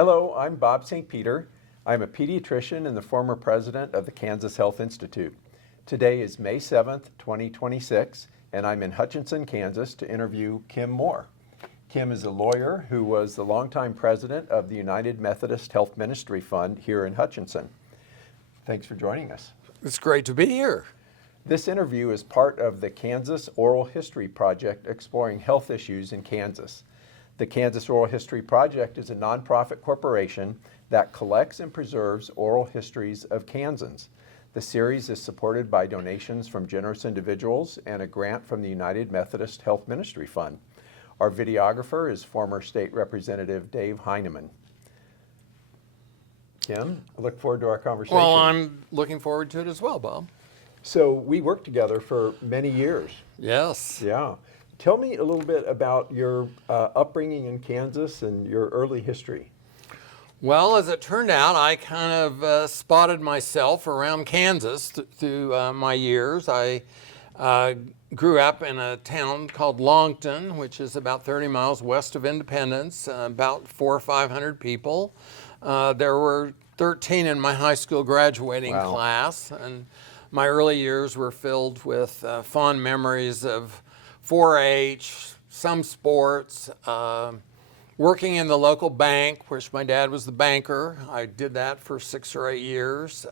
Hello, I'm Bob St. Peter. I'm a pediatrician and the former president of the Kansas Health Institute. Today is May 7th, 2026, and I'm in Hutchinson, Kansas to interview Kim Moore. Kim is a lawyer who was the longtime president of the United Methodist Health Ministry Fund here in Hutchinson. Thanks for joining us. It's great to be here. This interview is part of the Kansas Oral History Project exploring health issues in Kansas. The Kansas Oral History Project is a nonprofit corporation that collects and preserves oral histories of Kansans. The series is supported by donations from generous individuals and a grant from the United Methodist Health Ministry Fund. Our videographer is former State Representative Dave Heineman. Kim, I look forward to our conversation. Well, I'm looking forward to it as well, Bob. So we worked together for many years. Yes. Yeah. Tell me a little bit about your upbringing in Kansas and your early history. Well, as it turned out, I kind of spotted myself around Kansas through my years. I grew up in a town called Longton, which is about 30 miles west of Independence, about 400 or 500 people. There were 13 in my high school graduating class, and my early years were filled with fond memories of 4-H, some sports, working in the local bank, which my dad was the banker. I did that for 6 or 8 years.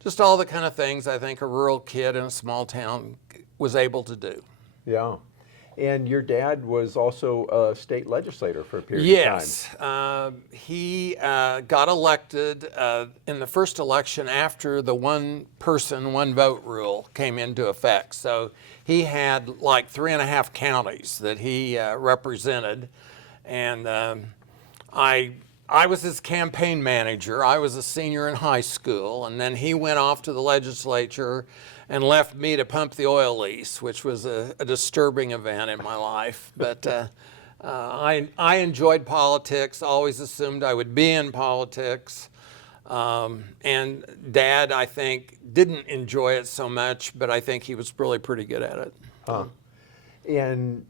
Just all the kind of things I think a rural kid in a small town was able to do. Yeah. And your dad was also a state legislator for a period of time. Yes. He got elected in the first election after the one person, one vote rule came into effect. So he had like 3.5 counties that he represented. And I was his campaign manager. I was a senior in high school, and then he went off to the legislature and left me to pump the oil lease, which was a disturbing event in my life. But I enjoyed politics, always assumed I would be in politics. And Dad, I think, didn't enjoy it so much, but I think he was really pretty good at it. And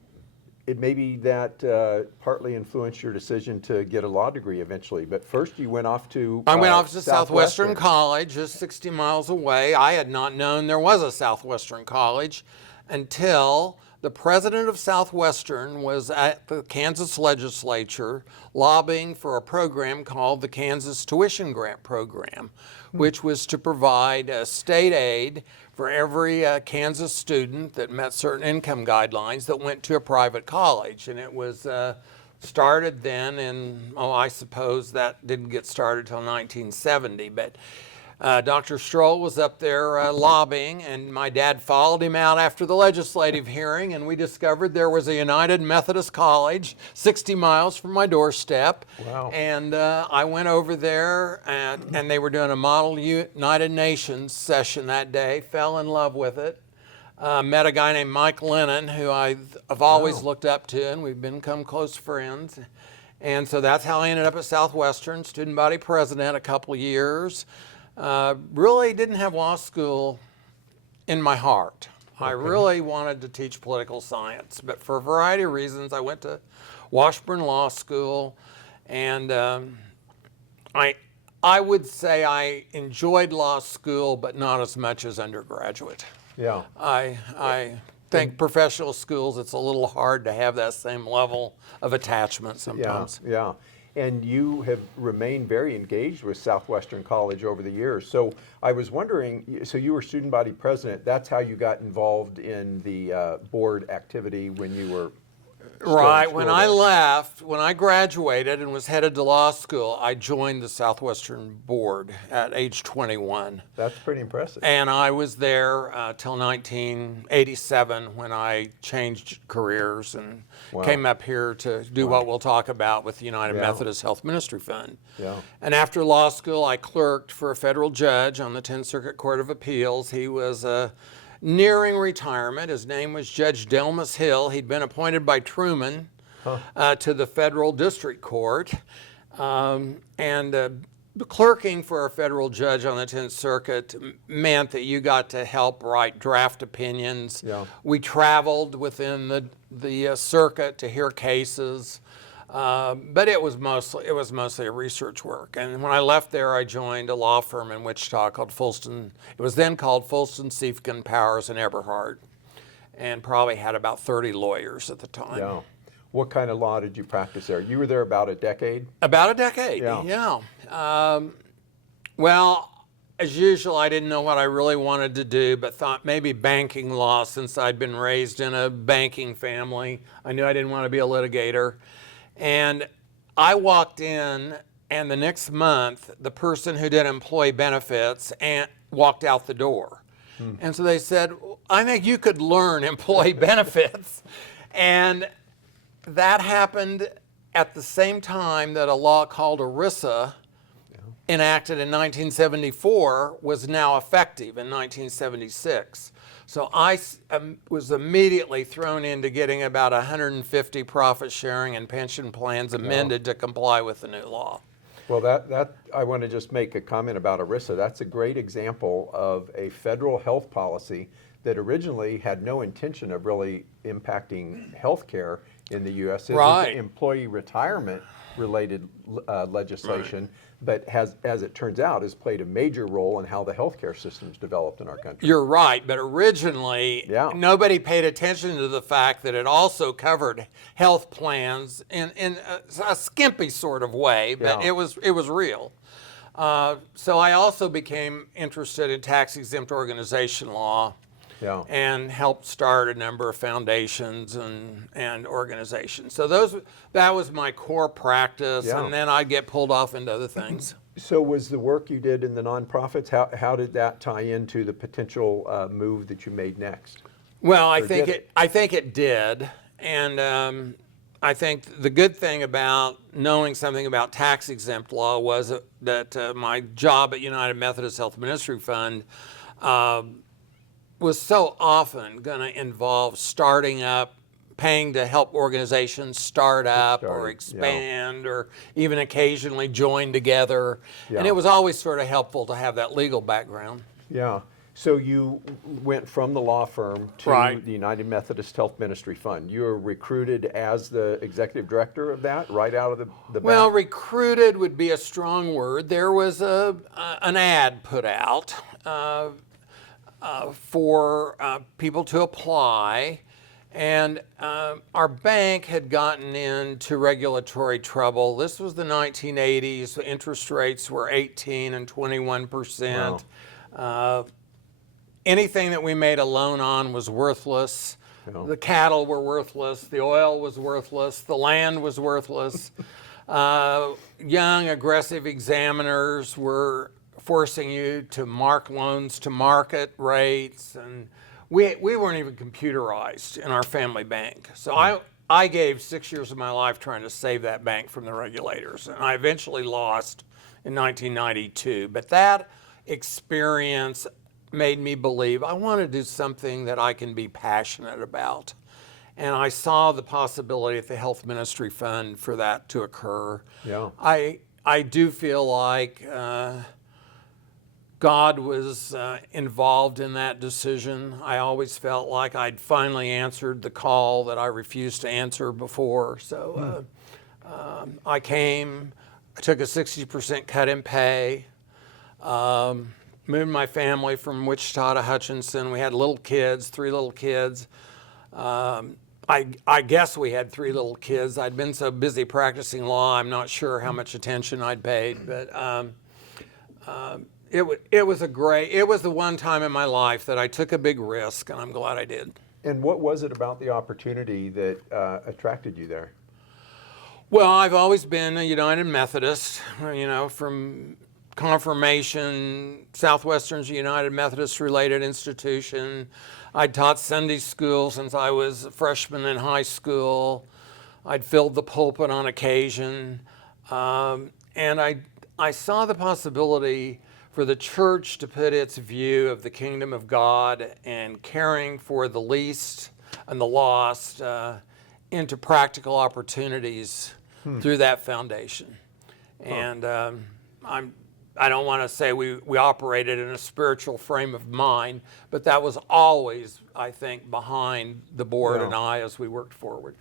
it may be that partly influenced your decision to get a law degree eventually. But first you went off to I went off to Southwestern College, just 60 miles away. I had not known there was a Southwestern College until the president of Southwestern was at the Kansas legislature lobbying for a program called the Kansas Tuition Grant Program, which was to provide state aid for every Kansas student that met certain income guidelines that went to a private college. And it was started then in, I suppose that didn't get started till 1970, but Dr. Stroll was up there lobbying, and my dad followed him out after the legislative hearing, and we discovered there was a United Methodist College 60 miles from my doorstep. Wow. And I went over there, and they were doing a Model United Nations session that day, fell in love with it. Met a guy named Mike Lennon, who I've always looked up to, and we've become close friends. And so that's how I ended up at Southwestern, student body president a couple years. Really didn't have law school in my heart. I really wanted to teach political science, but for a variety of reasons, I went to Washburn Law School, and I would say I enjoyed law school, but not as much as undergraduate. Yeah. I think professional schools, it's a little hard to have that same level of attachment sometimes. Yeah. And you have remained very engaged with Southwestern College over the years. So I was wondering, so you were student body president. That's how you got involved in the board activity when you were Right. When I left, when I graduated and was headed to law school, I joined the Southwestern board at age 21. That's pretty impressive. And I was there till 1987 when I changed careers and came up here to do what we'll talk about with the United Methodist Health Ministry Fund. Yeah. And after law school, I clerked for a federal judge on the 10th Circuit Court of Appeals. He was nearing retirement. His name was Judge Delmas Hill. He'd been appointed by Truman to the federal district court. Clerking for a federal judge on the 10th Circuit meant that you got to help write draft opinions. Yeah. We traveled within the circuit to hear cases. But it was mostly a research work. And when I left there, I joined a law firm in Wichita called Fulston. It was then called Fulston, Siefken, Powers, and Eberhard, and probably had about 30 lawyers at the time. Yeah. What kind of law did you practice there? You were there about a decade? About a decade, yeah. Well, as usual, I didn't know what I really wanted to do, but thought maybe banking law, since I'd been raised in a banking family. I knew I didn't want to be a litigator. And I walked in, and the next month, the person who did employee benefits walked out the door. And so they said, I think you could learn employee benefits. And that happened at the same time that a law called ERISA, enacted in 1974, was now effective in 1976. So I was immediately thrown into getting about 150 profit sharing and pension plans amended to comply with the new law. Well, that I want to just make a comment about ERISA. That's a great example of a federal health policy that originally had no intention of really impacting health care in the U.S. It was employee retirement related legislation, but as it turns out, has played a major role in how the healthcare system's developed in our country. You're right, but originally nobody paid attention to the fact that it also covered health plans in a skimpy sort of way, but it was real. So I also became interested in tax-exempt organization law. And helped start a number of foundations and organizations. So that was my core practice, and then I'd get pulled off into other things. So was the work you did in the nonprofits, how did that tie into the potential move that you made next? Well, I think it did, and I think the good thing about knowing something about tax-exempt law was that my job at United Methodist Health Ministry Fund was so often going to involve starting up, paying to help organizations start up or expand or even occasionally join together. And it was always sort of helpful to have that legal background. Yeah. So you went from the law firm to the United Methodist Health Ministry Fund. You were recruited as the executive director of that right out of the bat? Well, recruited would be a strong word. There was an ad put out for people to apply, and our bank had gotten into regulatory trouble. This was the 1980s. Interest rates were 18 and 21%. Anything that we made a loan on was worthless. The cattle were worthless. The oil was worthless. The land was worthless. Young, aggressive examiners were forcing you to mark loans to market rates, and we weren't even computerized in our family bank. So I gave 6 years of my life trying to save that bank from the regulators, and I eventually lost in 1992. But that experience made me believe I want to do something that I can be passionate about. And I saw the possibility at the Health Ministry Fund for that to occur. I do feel like God was involved in that decision. I always felt like I'd finally answered the call that I refused to answer before. So I came, I took a 60% cut in pay, moved my family from Wichita to Hutchinson. We had little kids, 3 little kids. I guess we had 3 little kids. I'd been so busy practicing law, I'm not sure how much attention I'd paid, but it was the one time in my life that I took a big risk, and I'm glad I did. And what was it about the opportunity that attracted you there? Well, I've always been a United Methodist, from confirmation. Southwestern's a United Methodist related institution. I'd taught Sunday school since I was a freshman in high school. I'd filled the pulpit on occasion. And I saw the possibility for the church to put its view of the kingdom of God and caring for the least and the lost into practical opportunities through that foundation. And I don't want to say we operated in a spiritual frame of mind, but that was always, I think, behind the board and I as we worked forward.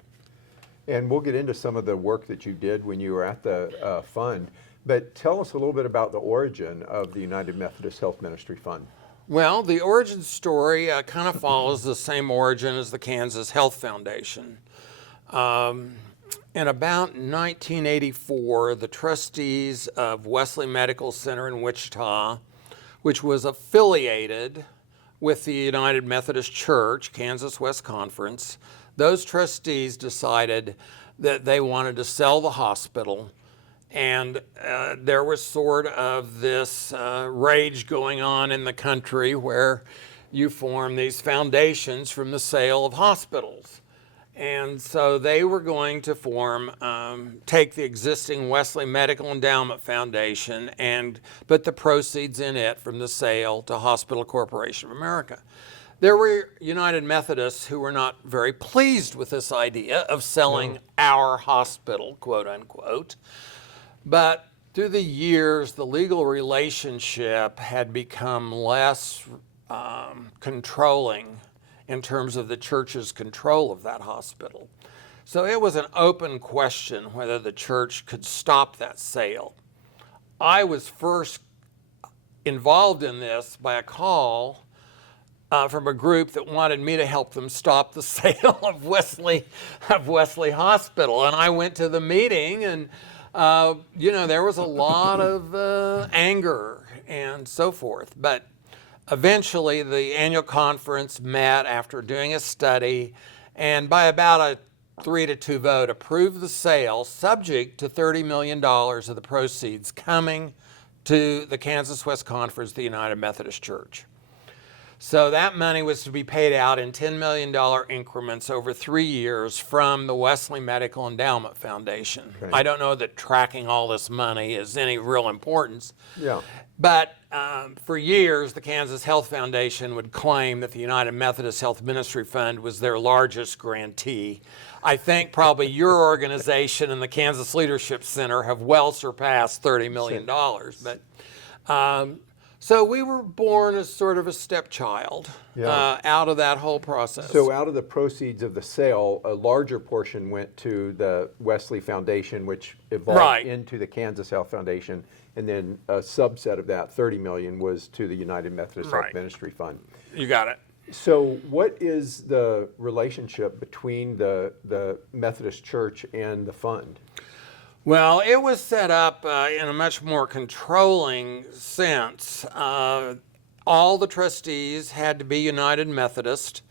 And we'll get into some of the work that you did when you were at the fund. But tell us a little bit about the origin of the United Methodist Health Ministry Fund. Well, the origin story kind of follows the same origin as the Kansas Health Foundation. In about 1984, the trustees of Wesley Medical Center in Wichita, which was affiliated with the United Methodist Church, Kansas West Conference, those trustees decided that they wanted to sell the hospital. And there was sort of this rage going on in the country where you form these foundations from the sale of hospitals. And so they were going to take the existing Wesley Medical Endowment Foundation and put the proceeds in it from the sale to Hospital Corporation of America. There were United Methodists who were not very pleased with this idea of selling our hospital, quote unquote. But through the years, the legal relationship had become less controlling in terms of the church's control of that hospital. So it was an open question whether the church could stop that sale. I was first involved in this by a call from a group that wanted me to help them stop the sale of Wesley Hospital. And I went to the meeting, and there was a lot of anger and so forth. But eventually the annual conference met after doing a study, and by about a 3-2 vote approved the sale, subject to $30 million of the proceeds coming to the Kansas West Conference, the United Methodist Church. So that money was to be paid out in $10 million increments over 3 years from the Wesley Medical Endowment Foundation. Okay. I don't know that tracking all this money is any real importance. Yeah. But for years, the Kansas Health Foundation would claim that the United Methodist Health Ministry Fund was their largest grantee. I think probably your organization and the Kansas Leadership Center have well surpassed $30 million. But so we were born as sort of a stepchild out of that whole process. So out of the proceeds of the sale, a larger portion went to the Wesley Foundation, which evolved into the Kansas Health Foundation, and then a subset of that, $30 million, was to the United Methodist Health Ministry Fund. You got it. So what is the relationship between the Methodist Church and the fund? Well, it was set up in a much more controlling sense. All the trustees had to be United Methodist.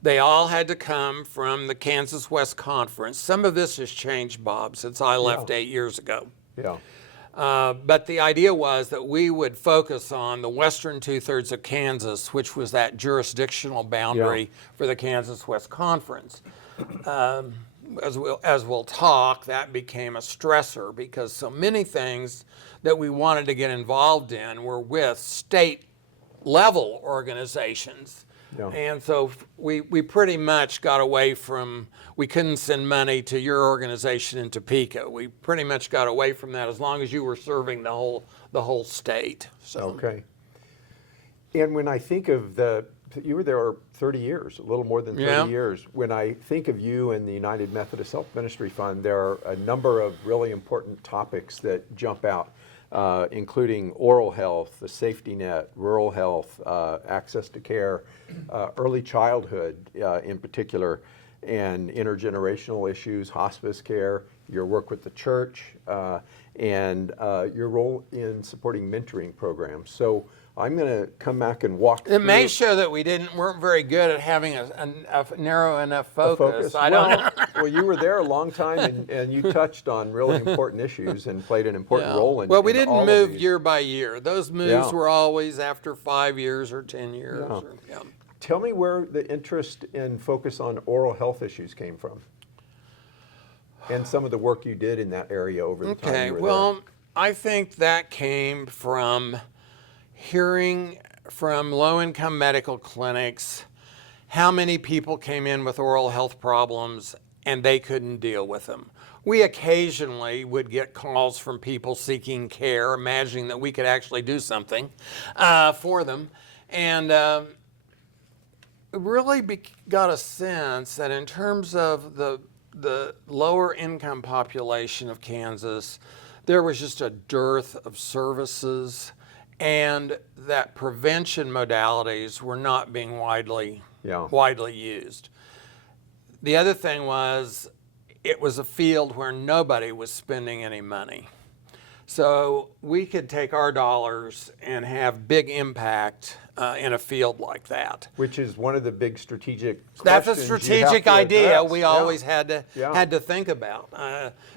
They all had to come from the Kansas West Conference. Some of this has changed, Bob, since I left 8 years ago. Yeah. But the idea was that we would focus on the western 2/3 of Kansas, which was that jurisdictional boundary for the Kansas West Conference. As we'll talk, that became a stressor because so many things that we wanted to get involved in were with state-level organizations. Yeah. And so we pretty much got away from, we couldn't send money to your organization in Topeka. We pretty much got away from that as long as you were serving the whole state. So. Okay. And when I think of you were there 30 years, a little more than 30 years. When I think of you and the United Methodist Health Ministry Fund, there are a number of really important topics that jump out, including oral health, the safety net, rural health, access to care, early childhood in particular, and intergenerational issues, hospice care, your work with the church, and your role in supporting mentoring programs. So I'm going to come back and walk through. It may show that we weren't very good at having a narrow enough focus. I don't know. Well, you were there a long time, and you touched on really important issues and played an important role in Well, we in didn't all move of these. year by year. Those moves were always after 5 years or 10 years. Tell me where the interest and focus on oral health issues came from, and some of the work you did in that area over the time you were there. I think that came from hearing from low-income medical clinics how many people came in with oral health problems and they couldn't deal with them. We occasionally would get calls from people seeking care, imagining that we could actually do something for them. And really got a sense that in terms of the the lower income population of Kansas, there was just a dearth of services, and that prevention modalities were not being widely used. The other thing was, it was a field where nobody was spending any money. So we could take our dollars and have big impact in a field like that. Which is one of the big strategic That's a questions you have strategic to idea address. we always had to think about.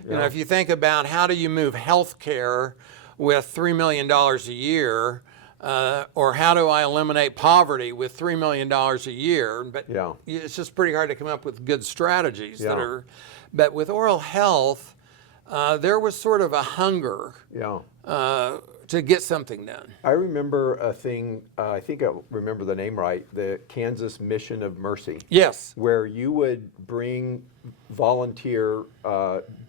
You know, if you think about how do you move health care with $3 million a year, or how do I eliminate poverty with $3 million a year? But it's just pretty hard to come up with good strategies that are. But with oral health, there was sort of a hunger to get something done. I remember a thing, I think I remember the name right, the Kansas Mission of Mercy. Yes. Where you would bring volunteer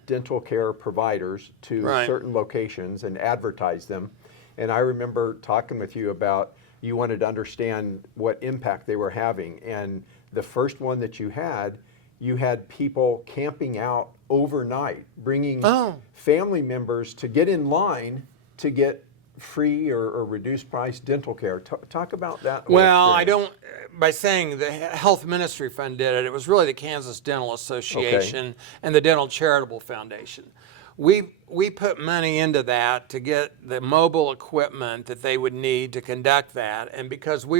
dental care providers to certain locations and advertise them. And I remember talking with you about, you wanted to understand what impact they were having. And the first one that you had people camping out overnight, bringing family members to get in line to get free or reduced price dental care. Talk about that. Well, I don't, by saying the Health Ministry Fund did it, it was really the Kansas Dental Association and the Dental Charitable Foundation. We put money into that to get the mobile equipment that they would need to conduct that. And because we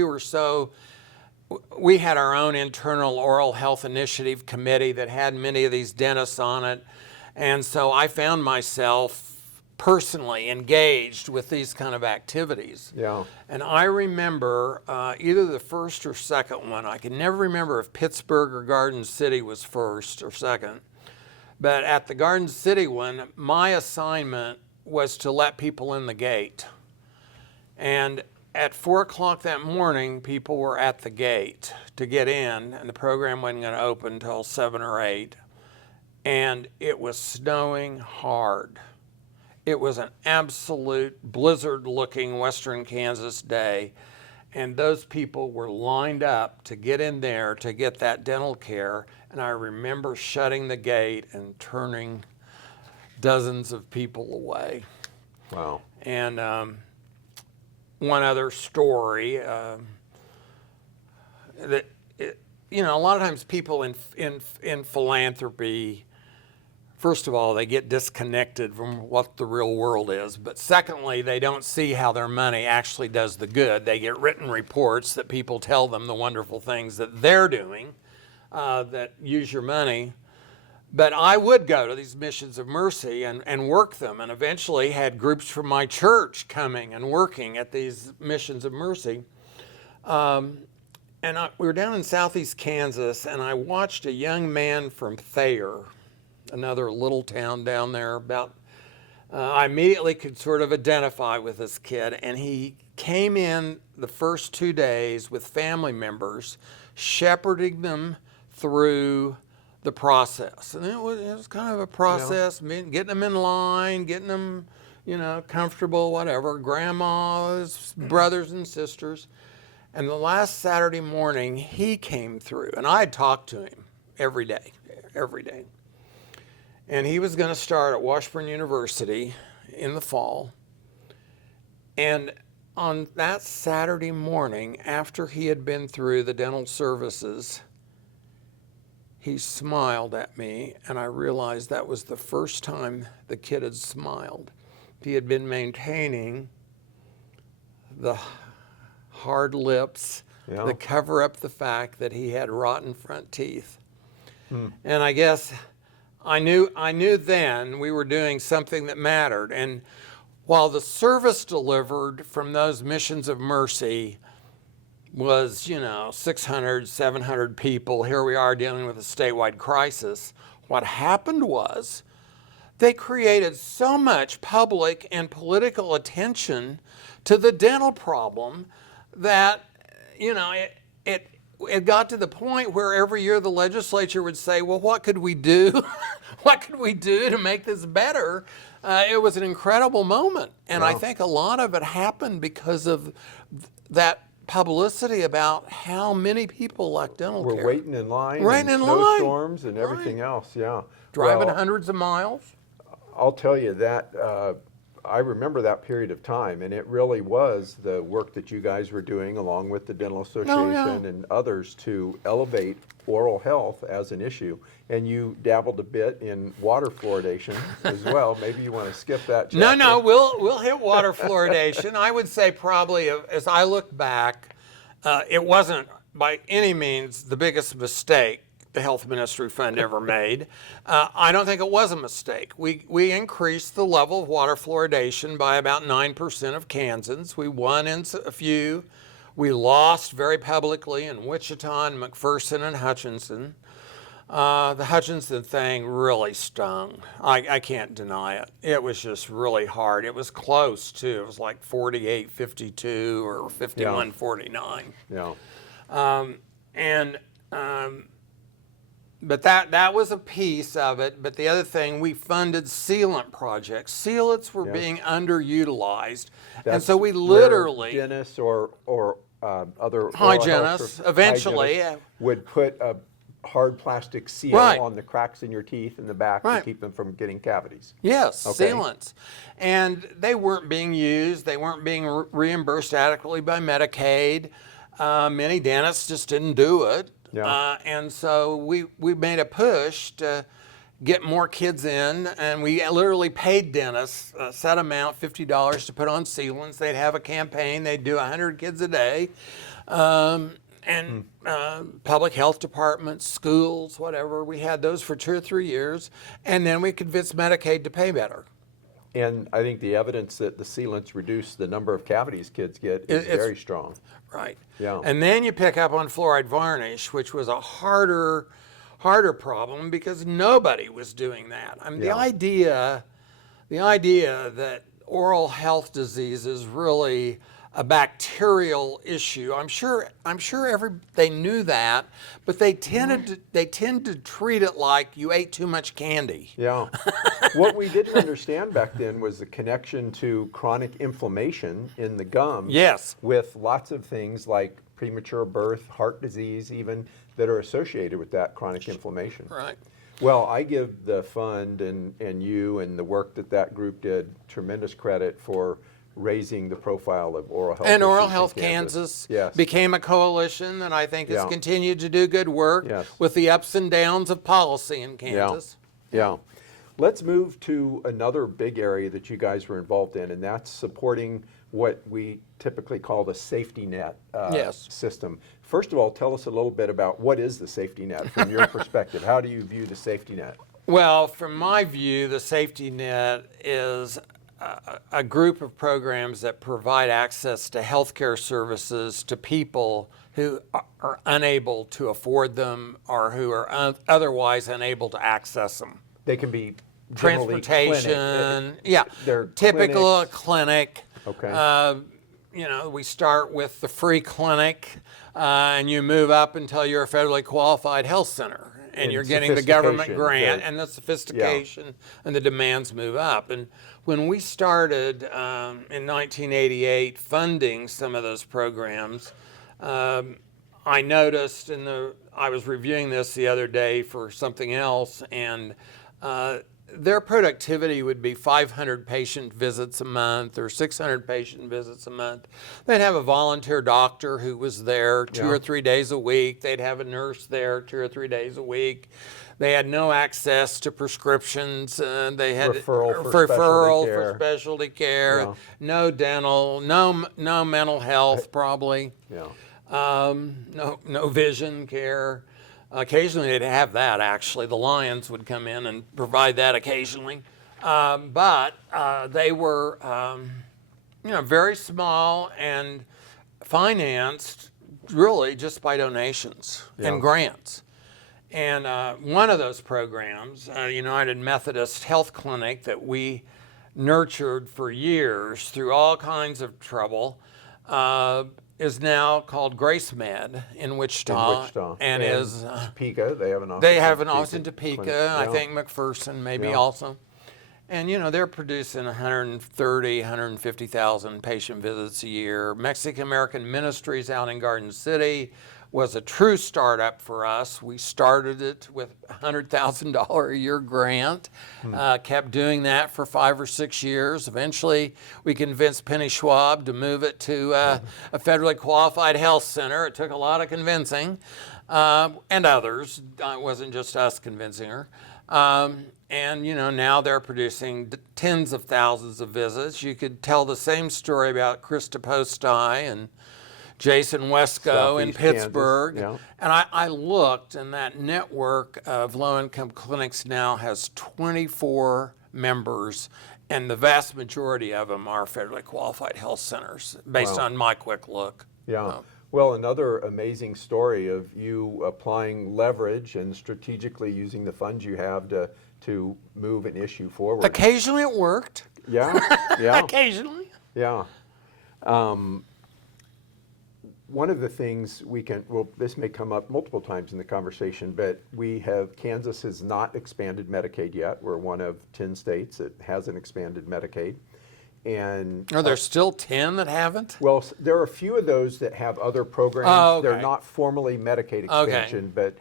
had our own internal oral health initiative committee that had many of these dentists on it. And so I found myself personally engaged with these kind of activities. Yeah. And I remember either the first or second one, I can never remember if Pittsburgh or Garden City was first or second. But at the Garden City one, my assignment was to let people in the gate. And at 4 o'clock that morning, people were at the gate to get in, and the program wasn't going to open until 7 or 8. And it was snowing hard. It was an absolute blizzard-looking western Kansas day, and those people were lined up to get in there to get that dental care. And I remember shutting the gate and turning dozens of people away. Wow. And one other story that a lot of times people in philanthropy, first of all, they get disconnected from what the real world is. But secondly, they don't see how their money actually does the good. They get written reports that people tell them the wonderful things that they're doing that use your money. But I would go to these missions of mercy and work them, and eventually had groups from my church coming and working at these missions of mercy. We were down in southeast Kansas, and I watched a young man from Thayer, another little town down there. I immediately could sort of identify with this kid, and he came in the first 2 days with family members, shepherding them through the process. And it was kind of a process, getting them in line, getting them, comfortable, whatever, grandmas, brothers and sisters. And the last Saturday morning, he came through, and I had talked to him every day. And he was going to start at Washburn University in the fall. And on that Saturday morning, after he had been through the dental services, he smiled at me, and I realized that was the first time the kid had smiled. He had been maintaining the hard lips that cover up the fact that he had rotten front teeth. And I guess I knew then we were doing something that mattered. And while the service delivered from those missions of mercy was, 600, 700 people, here we are dealing with a statewide crisis, what happened was they created so much public and political attention to the dental problem that, it got to the point where every year the legislature would say, well, what could we do? What could we do to make this better? It was an incredible moment. And I think a lot of it happened because of that publicity about how many people lack dental We're care. waiting in line, Waiting and in line. snowstorms and everything else. Yeah, Driving Well, hundreds of miles. I'll tell you that I remember that period of time, and it really was the work that you guys were doing along with the Dental Association and others to elevate oral health as an issue. And you dabbled a bit in water fluoridation as well. Maybe you want to skip that chapter. No, we'll hit water fluoridation. I would say probably, as I look back, it wasn't by any means the biggest mistake the Health Ministry Fund ever made. I don't think it was a mistake. We increased the level of water fluoridation by about 9% of Kansans. We won in a few. We lost very publicly in Wichita and McPherson and Hutchinson. The Hutchinson thing really stung. I can't deny it. It was just really hard. It was close too. It was like 48-52 or 51-49. Yeah. But that was a piece of it. But the other thing, we funded sealant projects. Sealants were being underutilized, and so we literally dentists or other hygienists eventually would put a hard plastic seal on the cracks in your teeth in the back to keep them from getting cavities. Yes, sealants. And they weren't being used. They weren't being reimbursed adequately by Medicaid. Many dentists just didn't do it. Yeah. And so we made a push to get more kids in, and we literally paid dentists a set amount, $50 to put on sealants. They'd have a campaign. They'd do 100 kids a day. Public health departments, schools, whatever. We had those for 2 or 3 years, and then we convinced Medicaid to pay better. And I think the evidence that the sealants reduce the number of cavities kids get is very strong. Right. Yeah. And then you pick up on fluoride varnish, which was a harder problem because nobody was doing that. I mean, the idea that oral health disease is really a bacterial issue. I'm sure they knew that, but they tend to treat it like you ate too much candy. Yeah. What we didn't understand back then was the connection to chronic inflammation in the gums. Yes. With lots of things like premature birth, heart disease even, that are associated with that chronic inflammation. Right. Well, I give the fund and you and the work that group did tremendous credit for raising the profile of oral health. And Oral issues in Health Kansas Yes. became a coalition that I think has continued to do good work with the ups and downs of policy in Kansas. Yeah. Let's move to another big area that you guys were involved in, and that's supporting what we typically call the safety net system. First of all, tell us a little bit about what is the safety net from your perspective. How do you view the safety net? Well, from my view, the safety net is a group of programs that provide access to healthcare services to people who are unable to afford them or who are otherwise unable to access them. They can be transportation, they're typical clinic. Okay. We start with the free clinic, and you move up until you're a federally qualified health center. And you're getting the government grant and the sophistication and the demands move up. And when we started in 1988 funding some of those programs, I noticed I was reviewing this the other day for something else, and their productivity would be 500 patient visits a month or 600 patient visits a month. They'd have a volunteer doctor who was there 2 or 3 days a week. They'd have a nurse there 2 or 3 days a week. They had no access to prescriptions. They had referral for specialty care. No dental, no mental health probably. No vision care. Occasionally they'd have that, actually. The Lions would come in and provide that occasionally. But they were very small and financed really just by donations and grants. And one of those programs, United Methodist Health Clinic, that we nurtured for years through all kinds of trouble, is now called Grace Med in Wichita, and is Topeka. They have an office. They have an office in Topeka. I think McPherson maybe also, And, you know, they're producing 130, 150,000 patient visits a year. Mexican American Ministries out in Garden City was a true startup for us. We started it with a $100,000 a year grant, kept doing that for 5 or 6 years. Eventually, we convinced Penny Schwab to move it to a federally qualified health center. It took a lot of convincing, and others. It wasn't just us convincing her. And, you know, now they're producing tens of thousands of visits. You could tell the same story about Krista Postai and Jason Wesco in Southeast Pittsburgh. Kansas, yeah. And I looked, and that network of low-income clinics now has 24 members, and the vast majority of them are federally qualified health centers, based on my quick look. Yeah. Well, another amazing story of you applying leverage and strategically using the funds you have to move an issue forward. Occasionally it worked. Yeah, yeah. Occasionally. Yeah. One of the things well, this may come up multiple times in the conversation, but Kansas has not expanded Medicaid yet. We're one of 10 states that hasn't expanded Medicaid. And Are there still 10 that haven't? well, there are a few of those that have other programs. Oh, okay. They're not formally Medicaid expansion, but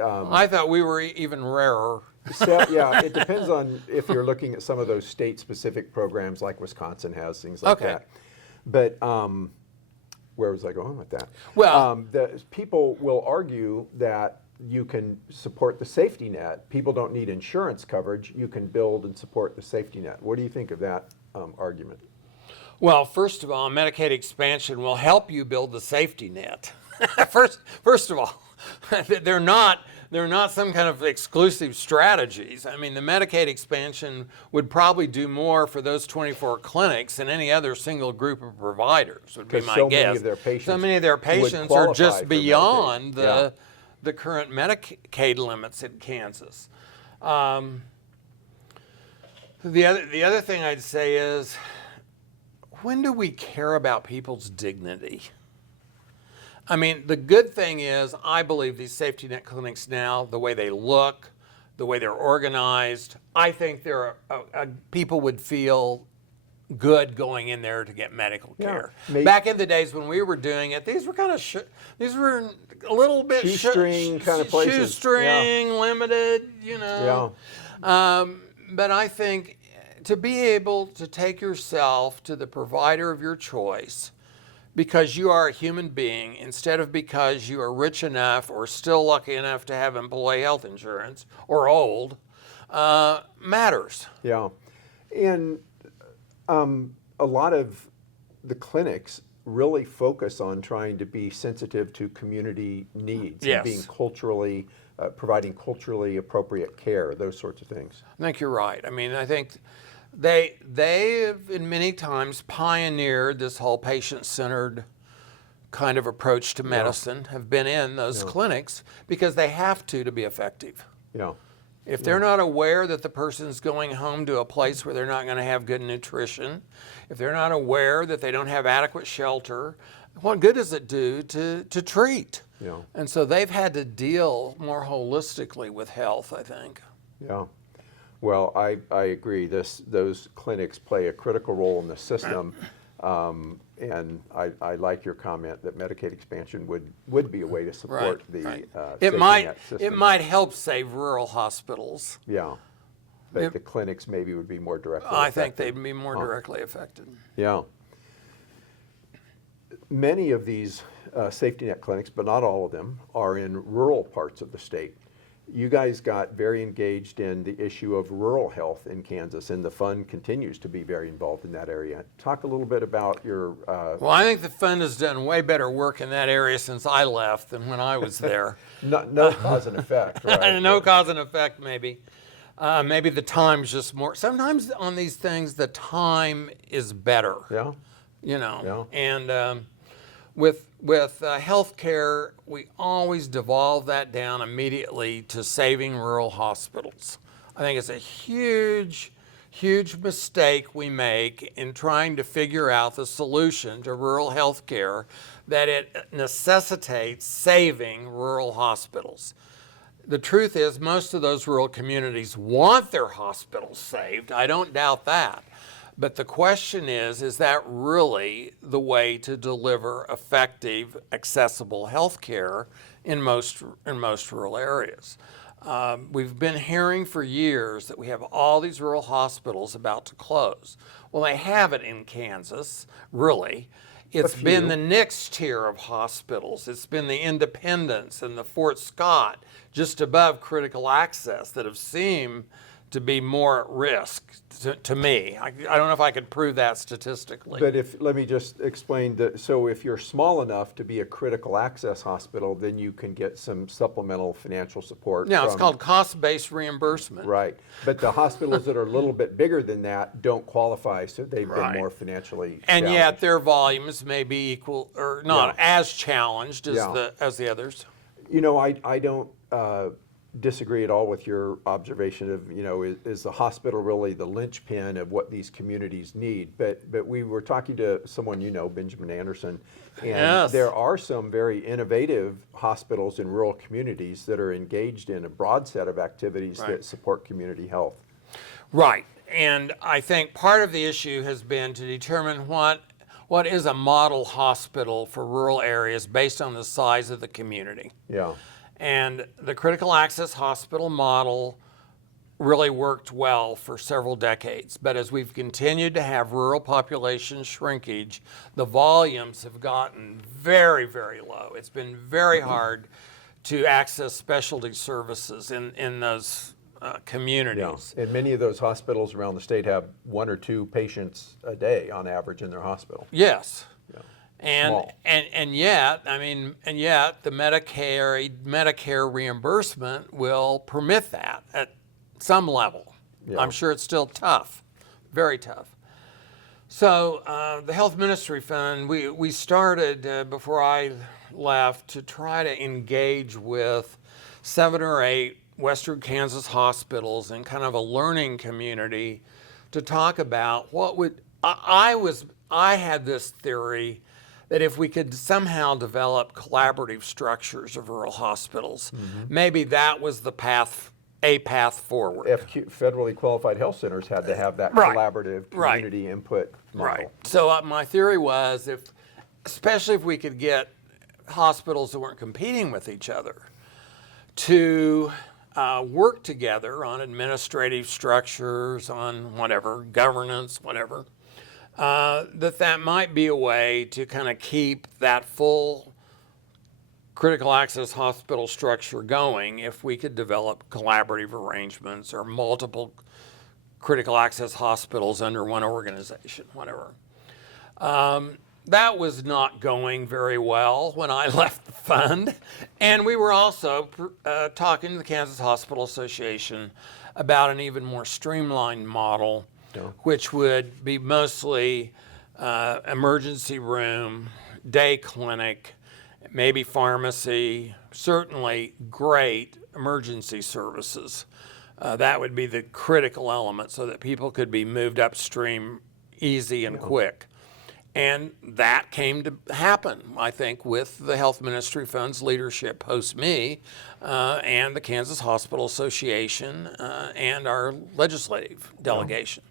I thought we were even rarer. so, yeah, it depends on if you're looking at some of those state-specific programs like Wisconsin has, things like Okay. that. But where was I going with that? Well- the people will argue that you can support the safety net. People don't need insurance coverage. You can build and support the safety net. What do you think of that argument? Well, first of all, Medicaid expansion will help you build the safety net. First of all, they're not some kind of exclusive strategies. I mean, the Medicaid expansion would probably do more for those 24 clinics than any other single group of providers, would be my so guess. many of their patients So many of their would patients qualify are just for beyond Medicaid. the current Medicaid limits in Kansas. The other thing I'd say is, when do we care about people's dignity? I mean, the good thing is, I believe these safety net clinics now, the way they look, the way they're organized, I think people would feel good going in there to get medical care. maybe- Back in the days when we were doing it, these were kind of these were a little bit Shoestring kind of places. shoestring, limited, you know. But I think to be able to take yourself to the provider of your choice because you are a human being instead of because you are rich enough or still lucky enough to have employee health insurance or old matters. Yeah. And a lot of the clinics really focus on trying to be sensitive to community needs Yes. and being providing culturally appropriate care, those sorts of things. I think you're right. I mean, I think they have in many times pioneered this whole patient-centered kind of approach to medicine, have been in those clinics because they have to be effective. Yeah. If they're not aware that the person's going home to a place where they're not going to have good nutrition, if they're not aware that they don't have adequate shelter, what good does it do to treat? Yeah. And so they've had to deal more holistically with health, I think. Yeah. Well, I agree. Those clinics play a critical role in the system, and I like your comment that Medicaid expansion would be a way to support the It safety might net system. help save rural hospitals. Yeah, but the clinics maybe would be more directly I affected. think they'd be more directly affected. Yeah. Many of these safety net clinics, but not all of them, are in rural parts of the state. You guys got very engaged in the issue of rural health in Kansas, and the fund continues to be very involved in that area. Talk a little bit about your... Well, I think the fund has done way better work in that area since I left than when I was there. no cause and effect, right? No cause and effect, maybe. Maybe the time's just more. Sometimes on these things, the time is better. Yeah. You know. Yeah. And with healthcare, we always devolve that down immediately to saving rural hospitals. I think it's a huge mistake we make in trying to figure out the solution to rural healthcare, that it necessitates saving rural hospitals. the truth is most of those rural communities want their hospitals saved. I don't doubt that. But the question is that really the way to deliver effective, accessible health care in most rural areas? We've been hearing for years that we have all these rural hospitals about to close. Well, they haven't in Kansas, really. It's been the next tier of hospitals. It's been the Independence and the Fort Scott, just above critical access, that have seemed to be more at risk to me. I don't know if I could prove that statistically. But let me just explain that. So if you're small enough to be a critical access hospital, then you can get some supplemental financial support. It's called cost-based reimbursement. Right. But the hospitals that are a little bit bigger than that don't qualify, so they've been more financially and challenged. Yet their volumes may be equal or not as challenged as the others. You know, I don't disagree at all with your observation of, is the hospital really the linchpin of what these communities need? But we were talking to someone, Benjamin Anderson, and there are some very innovative hospitals in rural communities that are engaged in a broad set of activities that support community health. Right. And I think part of the issue has been to determine what is a model hospital for rural areas based on the size of the community. Yeah. And the critical access hospital model really worked well for several decades. But as we've continued to have rural population shrinkage, the volumes have gotten very, very low. It's been very hard to access specialty services in those communities. Yeah. And many of those hospitals around the state have 1 or 2 patients a day on average in their hospital. Yes. Yeah. And yet the Medicare reimbursement will permit that at some level. Yeah. I'm sure it's still tough, very tough. So the Health Ministry Fund, we started before I left to try to engage with 7 or 8 Western Kansas hospitals in kind of a learning community to talk about what would I had this theory that if we could somehow develop collaborative structures of rural hospitals, maybe that was the path forward. Federally qualified health centers had to have that collaborative community input model. Right. So my theory was, especially if we could get hospitals that weren't competing with each other to work together on administrative structures, on whatever, governance, whatever, that might be a way to kind of keep that full critical access hospital structure going if we could develop collaborative arrangements or multiple critical access hospitals under one organization, whatever. That was not going very well when I left the fund. And we were also talking to the Kansas Hospital Association about an even more streamlined model, which would be mostly emergency room, day clinic, maybe pharmacy, certainly great emergency services. That would be the critical element so that people could be moved upstream easy and quick. And that came to happen, I think, with the Health Ministry Fund's leadership post me and the Kansas Hospital Association and our legislative delegation.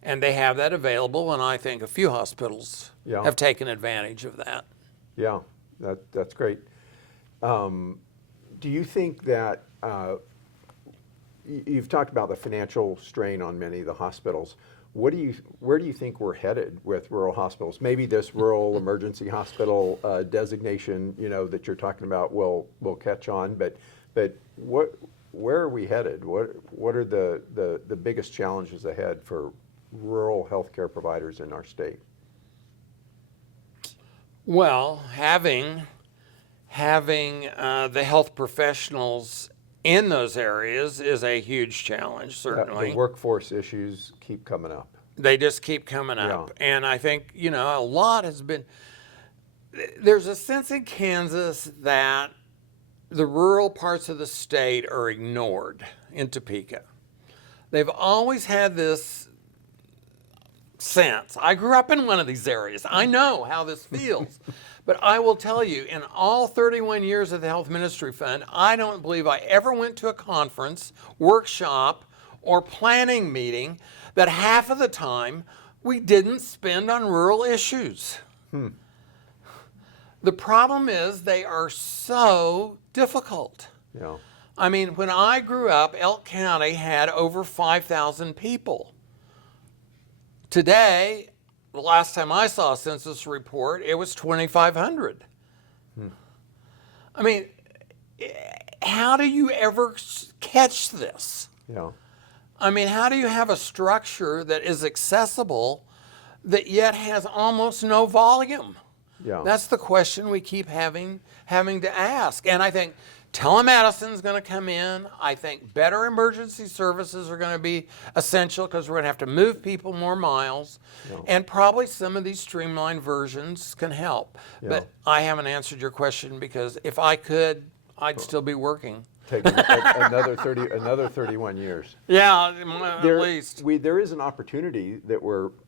And they have that available, and I think a few hospitals have taken advantage of that. Yeah, that's great. Do you think that, you've talked about the financial strain on many of the hospitals. Where do you think we're headed with rural hospitals? Maybe this rural emergency hospital designation, that you're talking about will catch on, but where are we headed? What are the biggest challenges ahead for rural healthcare providers in our state? Well, having the health professionals in those areas is a huge challenge, certainly. The workforce issues keep coming up. They just keep coming up. Yeah. And I think, a lot has been, there's a sense in Kansas that the rural parts of the state are ignored in Topeka. They've always had this sense. I grew up in one of these areas. I know how this feels. But I will tell you, in all 31 years of the Health Ministry Fund, I don't believe I ever went to a conference, workshop, or planning meeting that half of the time we didn't spend on rural issues. The problem is they are so difficult. Yeah. I mean, when I grew up, Elk County had over 5,000 people. Today, the last time I saw a census report, it was 2,500. I mean, how do you ever catch this? Yeah. I mean, how do you have a structure that is accessible that yet has almost no volume? Yeah. That's the question we keep having to ask. And I think telemedicine is going to come in. I think better emergency services are going to be essential because we're going to have to move people more miles. Yeah. And probably some of these streamlined versions can help. Yeah. But I haven't answered your question because if I could, I'd still be working. Take another 31 years. Yeah, at least. There is an opportunity that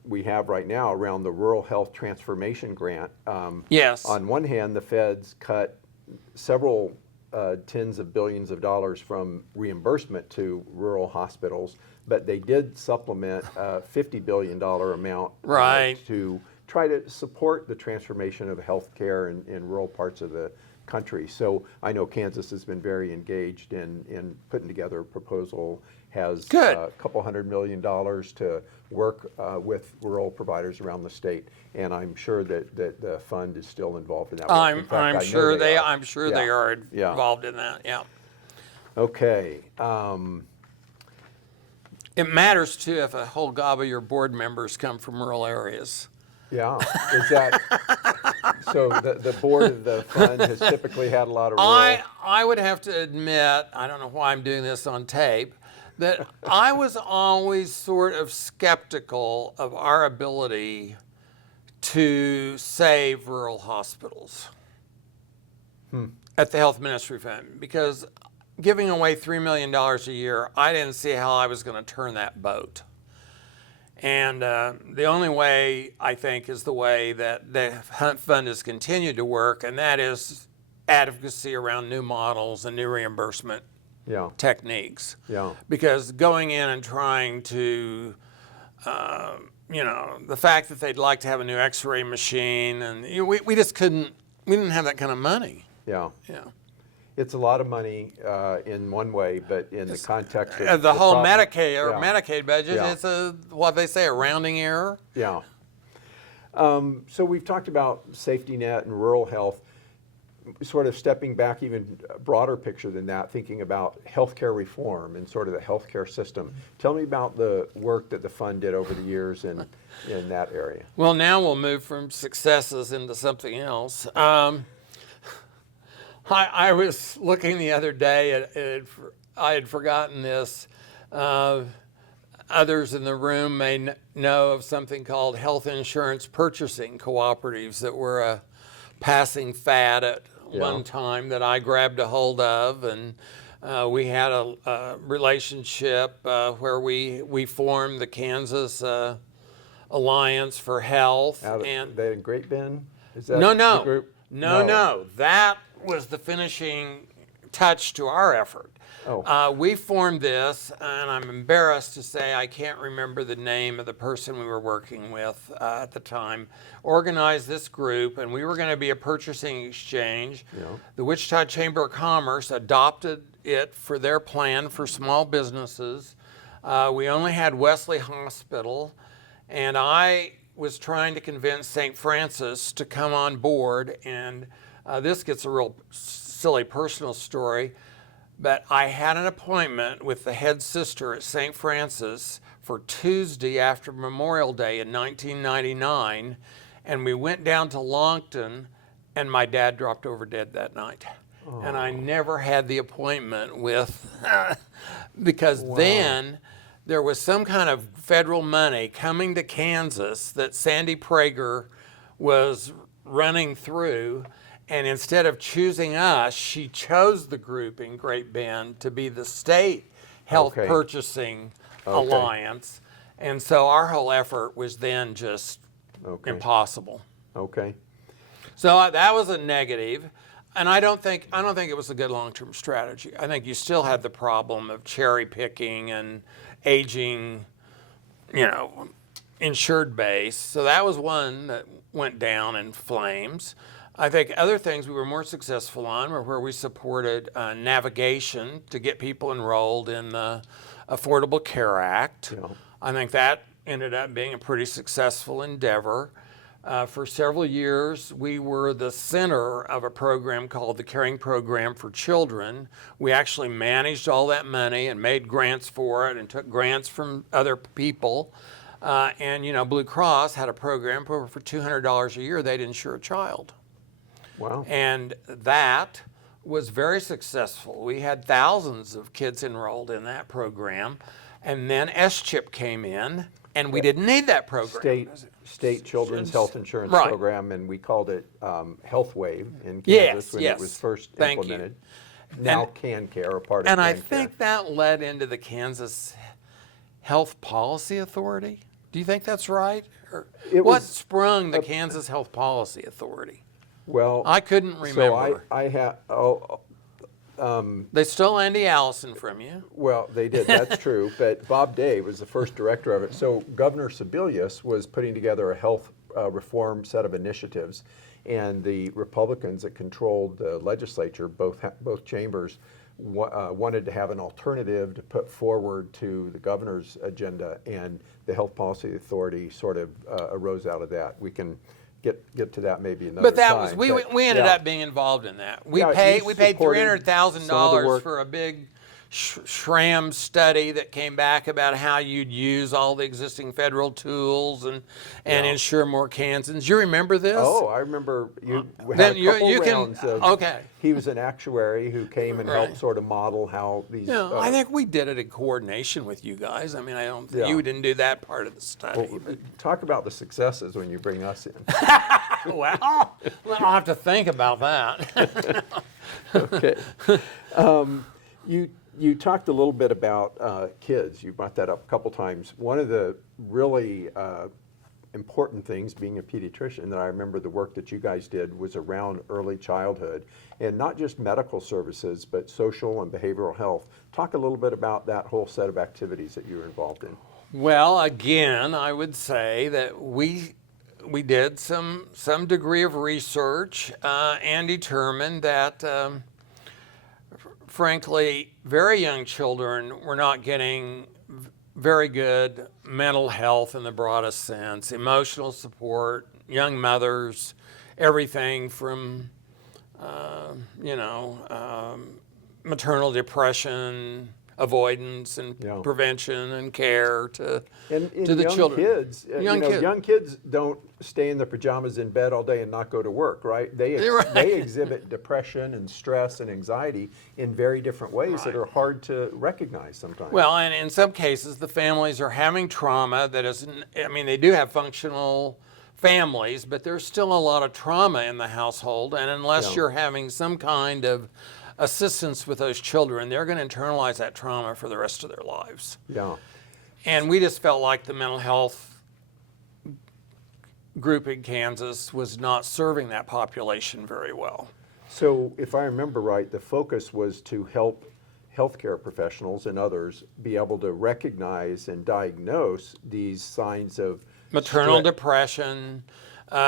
we have right now around the Rural Health Transformation Grant. Yes. On one hand, the feds cut several tens of billions of dollars from reimbursement to rural hospitals, but they did supplement a $50 billion amount Right. to try to support the transformation of healthcare in rural parts of the country. So I know Kansas has been very engaged in putting together a proposal, has Good. a couple $100 million to work with rural providers around the state, and I'm sure that the fund is still involved in that work. In fact, I I'm know sure they are. I'm sure Yeah. they are Yeah. involved in that. Yeah. Okay. It matters too if a whole gob of your board members come from rural areas. Yeah. Is that so? The board of the fund has typically had a lot of rural. I would have to admit, I don't know why I'm doing this on tape, that I was always sort of skeptical of our ability to save rural hospitals at the Health Ministry Fund, because giving away $3 million a year, I didn't see how I was going to turn that boat. And the only way, I think, is the way that the Hunt Fund has continued to work, and that is advocacy around new models and new reimbursement Yeah. techniques. Yeah. Because going in and trying to, the fact that they'd like to have a new X-ray machine, and we just couldn't, we didn't have that kind of money. Yeah. Yeah. It's a lot of money in one way, but in the context of The whole problem- Medicaid or Yeah. Medicaid budget, Yeah. it's what they say, a rounding error. Yeah. So we've talked about safety net and rural health, sort of stepping back even broader picture than that, thinking about healthcare reform and sort of the healthcare system. Tell me about the work that the fund did over the years in that area. Well, now we'll move from successes into something else. I was looking the other day I had forgotten this. Others in the room may know of something called health insurance purchasing cooperatives that were a passing fad at one time that I grabbed a hold of, and we had a relationship where we formed the Kansas Alliance for Health. They in Great Bend? Is that No, the group? no. That was the finishing touch to our effort. Oh. We formed this, and I'm embarrassed to say I can't remember the name of the person we were working with at the time, organized this group, and we were going to be a purchasing exchange. Yeah. The Wichita Chamber of Commerce adopted it for their plan for small businesses. We only had Wesley Hospital, and I was trying to convince St. Francis to come on board, and this gets a real silly personal story, but I had an appointment with the head sister at St. Francis for Tuesday after Memorial Day in 1999, and we went down to Longton, and my dad dropped over dead that night. Oh. And I never had the appointment with, because then there was some kind of federal money coming to Kansas that Sandy Prager was running through, and instead of choosing us, she chose the group in Great Bend to be the state health purchasing alliance. And so our whole effort was then just Okay. impossible. Okay. So that was a negative, and I don't think it was a good long-term strategy. I think you still had the problem of cherry picking and aging, insured base. So that was one that went down in flames. I think other things we were more successful on were where we supported navigation to get people enrolled in the Affordable Care Act. Yeah. I think that ended up being a pretty successful endeavor. For several years, we were the center of a program called the Caring Program for Children. We actually managed all that money and made grants for it and took grants from other people. And Blue Cross had a program where for $200 a year, they'd insure a child. Wow. And that was very successful. We had thousands of kids enrolled in that program. And then S-CHIP came in, and we didn't need that program. State Children's Health Insurance Right. Program, and we called it Health Wave in Yes, Kansas when yes. it was first Thank implemented. Now CanCare, a part of And I CanCare. think that led into the Kansas Health Policy Authority. Do you think that's right? Or It what was sprung the Kansas Health Policy Authority? well, I couldn't remember. So I have. They stole Andy Allison from you. Well, they did. That's true. But Bob Day was the first director of it. So Governor Sebelius was putting together a health reform set of initiatives, and the Republicans that controlled the legislature, both chambers, wanted to have an alternative to put forward to the governor's agenda, and the Health Policy Authority sort of arose out of that. We can get to that maybe another But that time. was we ended yeah. up being involved in that. We Yeah, paid you $300,000 supported some of the work. for a big SHRAM study that came back about how you'd use all the existing federal tools and insure more Kansans. You remember this? Oh, I remember you had Then a couple you can- rounds of, okay. He was an actuary who came and Right. helped sort of model how these. I think we did it in coordination with you guys. I mean, I don't think Yeah. you didn't do that part of the study. Talk about the successes when you bring us in. Well, I'll have to think about that. Okay. You talked a little bit about kids. You brought that up a couple times. One of the really important things, being a pediatrician, that I remember the work that you guys did was around early childhood, and not just medical services, but social and behavioral health. Talk a little bit about that whole set of activities that you were involved in. Well, again, I would say that we did some degree of research and determined that, frankly, very young children were not getting very good mental health in the broadest sense, emotional support, young mothers, everything from, maternal depression, avoidance and Yeah. prevention and care to And the young children. kids, Young kids. young kids don't stay in their pajamas in bed all day and not go to work, right? Right. They exhibit depression and stress and anxiety in very different ways that Right. are hard to recognize sometimes. Well, and in some cases, the families are having trauma that isn't, I mean, they do have functional families, but there's still a lot of trauma in the household. And unless Yeah. you're having some kind of assistance with those children, they're going to internalize that trauma for the rest of their lives. Yeah. And we just felt like the mental health group in Kansas was not serving that population very well. So if I remember right, the focus was to help healthcare professionals and others be able to recognize and diagnose these signs of Maternal stre- depression,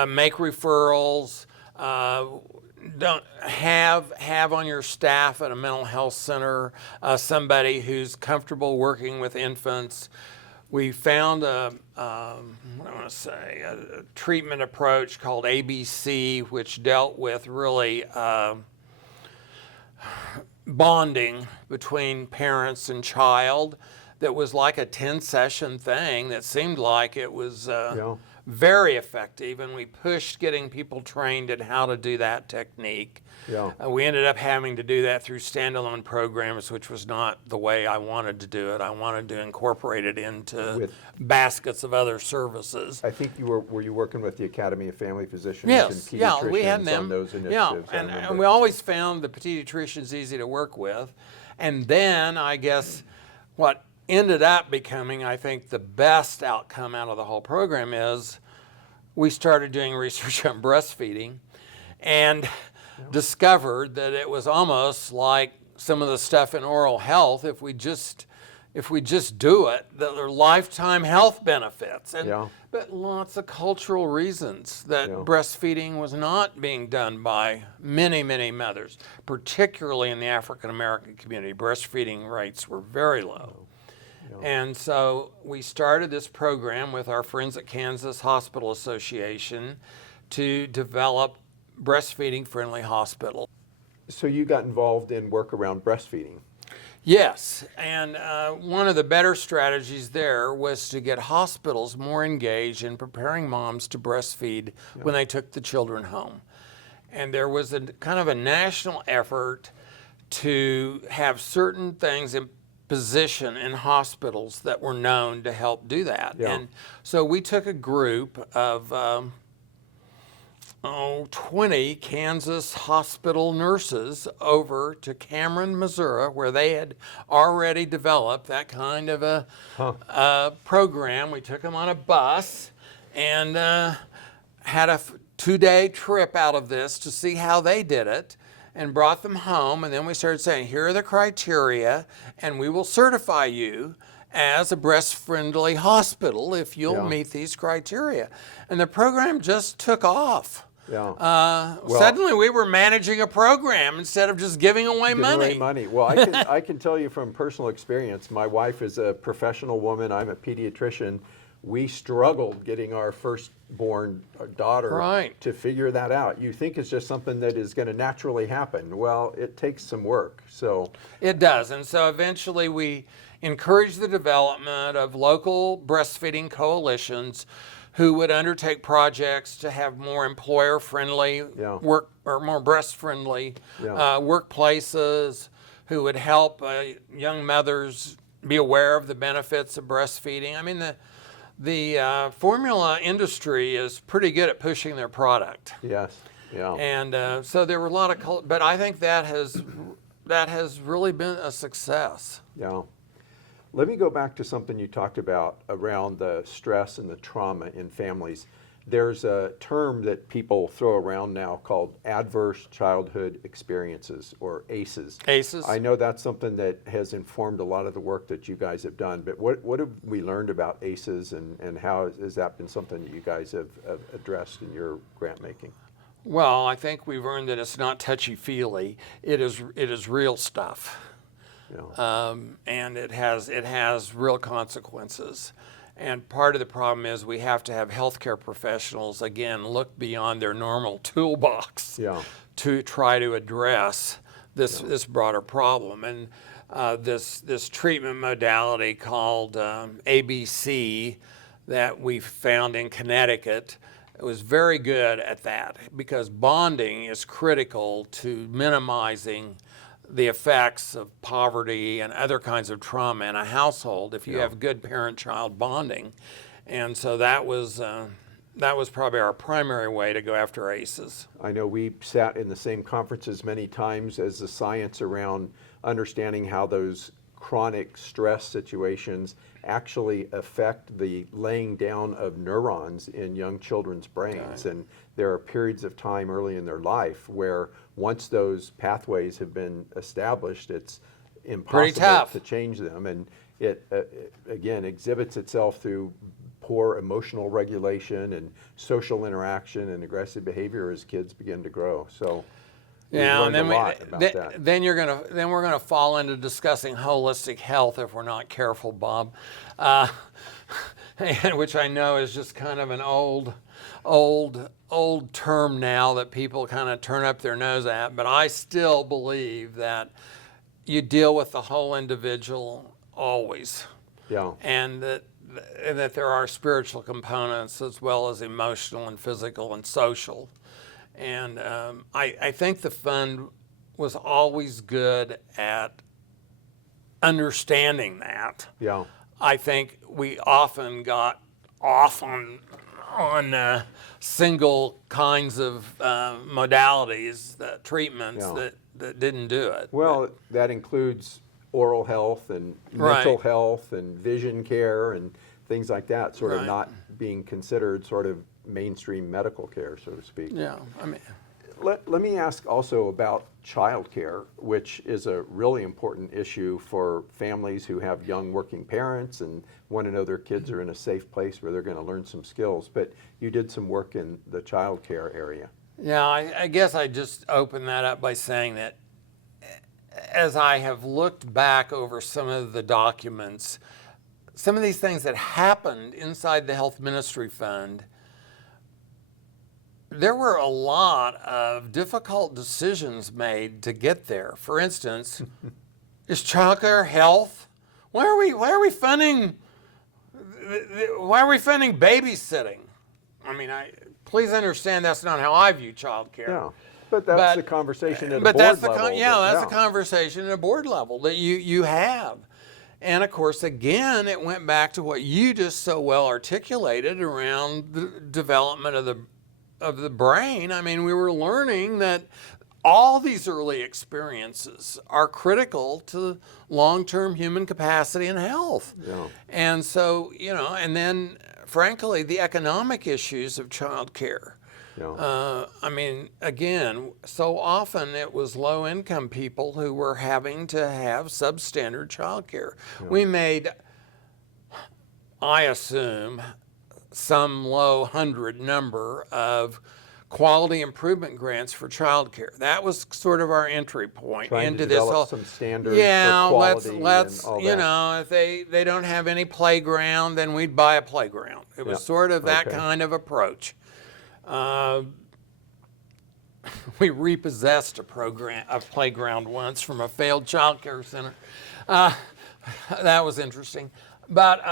make referrals, don't have on your staff at a mental health center somebody who's comfortable working with infants. We found a treatment approach called ABC, which dealt with really bonding between parents and child. That was like a 10-session thing that seemed like it was very effective, and we pushed getting people trained in how to do that technique. Yeah. We ended up having to do that through standalone programs, which was not the way I wanted to do it. I wanted to incorporate it into baskets of other services. I think were you working with the Academy of Family Physicians Yes, and yeah, pediatricians we had them. on those initiatives? Yeah, I remember. and we always found the pediatricians easy to work with. And then I guess what ended up becoming, I think, the best outcome out of the whole program is we started doing research on breastfeeding and discovered that it was almost like some of the stuff in oral health. If we just do it, that there are lifetime health benefits. But lots of cultural reasons that breastfeeding was not being done by many, many mothers, particularly in the African American community. Breastfeeding rates were very low. And so we started this program with our friends at Kansas Hospital Association to develop breastfeeding friendly hospitals. So you got involved in work around breastfeeding. Yes, and one of the better strategies there was to get hospitals more engaged in preparing moms to breastfeed when they took the children home. And there was a kind of a national effort to have certain things in position in hospitals that were known to help do that. And so we took a group of 20 Kansas hospital nurses over to Cameron, Missouri, where they had already developed that kind of a program. We took them on a bus and had a 2-day trip out of this to see how they did it, and brought them home. And then we started saying, here are the criteria, and we will certify you as a breast-friendly hospital if you'll meet these criteria. And the program just took off. Suddenly we were managing a program instead of just giving away money. Well, I can tell you from personal experience, my wife is a professional woman, I'm a pediatrician. We struggled getting our firstborn daughter to figure that out. You think it's just something that is going to naturally happen. Well, it takes some work. So it does. And so eventually we encouraged the development of local breastfeeding coalitions who would undertake projects to have more employer-friendly work, or more breast-friendly workplaces, who would help young mothers be aware of the benefits of breastfeeding. I mean, the formula industry is pretty good at pushing their product. And so there were a lot of, but I think that has really been a success. Let me go back to something you talked about around the stress and the trauma in families. There's a term that people throw around now called adverse childhood experiences, or ACEs. ACEs. I know that's something that has informed a lot of the work that you guys have done, but what have we learned about ACEs, and how has that been something that you guys have addressed in your grant making? Well, I think we've learned that it's not touchy-feely. It is real stuff. And it has real consequences. And part of the problem is we have to have healthcare professionals, again, look beyond their normal toolbox to try to address this broader problem. And this treatment modality called ABC that we found in Connecticut, it was very good at that, because bonding is critical to minimizing the effects of poverty and other kinds of trauma in a household if you have good parent-child bonding. And so that was probably our primary way to go after ACEs. I know we sat in the same conferences many times as the science around understanding how those chronic stress situations actually affect the laying down of neurons in young children's brains. And there are periods of time early in their life where once those pathways have been established, it's impossible to change them. And it, again, exhibits itself through poor emotional regulation and social interaction and aggressive behavior as kids begin to grow. So and then we're gonna fall into discussing holistic health if we're not careful, Bob, which I know is just kind of an old term now that people kind of turn up their nose at. But I still believe that you deal with the whole individual always, and that there are spiritual components as well as emotional and physical and social. And I think the fund was always good at understanding that. I think we often got off on single kinds of modalities, treatments that didn't do it. Well, that includes oral health and mental health and vision care and things like that, sort of not being considered sort of mainstream medical care, so to speak. Yeah, I mean, Let me ask also about childcare, which is a really important issue for families who have young working parents and want to know their kids are in a safe place where they're going to learn some skills. But you did some work in the childcare area. yeah, I guess I just open that up by saying that as I have looked back over some of the documents, some of these things that happened inside the Health Ministry Fund, there were a lot of difficult decisions made to get there. For instance, is childcare health? Why are we funding babysitting? I mean, please understand that's not how I view childcare. Yeah, but that's the conversation at a board level. That's a conversation at a board level that you have. And of course, again, it went back to what you just so well articulated around the development of the brain. I mean, we were learning that all these early experiences are critical to long-term human capacity and health. Yeah. And so, and then frankly, the economic issues of childcare. Yeah. I mean, again, so often it was low-income people who were having to have substandard childcare. Yeah. We made, I assume, some low hundred number of quality improvement grants for childcare. That was sort of our entry point into this whole. Some standards for quality let's and all that. If they don't have any playground, then we'd buy a playground. It was sort of that kind of approach. We repossessed a playground once from a failed child care center. That was interesting, but.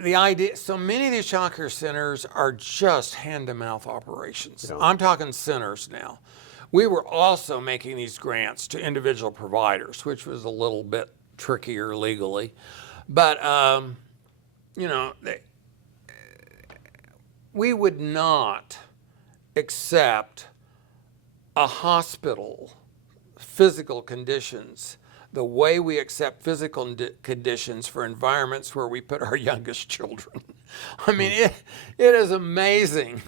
The idea, so many of these child care centers are just hand-to-mouth operations. Yeah. I'm talking centers now. We were also making these grants to individual providers, which was a little bit trickier legally. But, we would not accept a hospital physical conditions the way we accept physical conditions for environments where we put our youngest children. I mean, it is amazing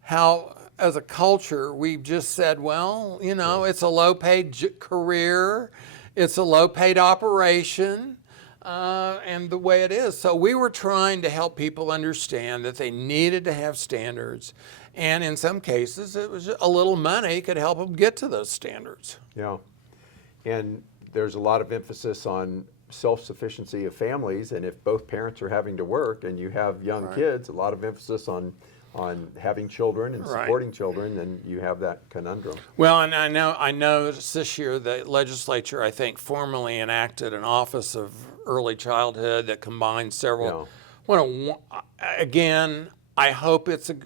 how, as a culture, we've just said, well, it's a low-paid career, it's a low-paid operation, and the way it is. So we were trying to help people understand that they needed to have standards, and in some cases, it was a little money could help them get to those standards. Yeah, and there's a lot of emphasis on self-sufficiency of families, and if both parents are having to work and you have young kids, a lot of emphasis on having children and supporting children, and you have that conundrum. Well, and I know this year the legislature, I think, formally enacted an Office of Early Childhood that combines several. Again, I hope the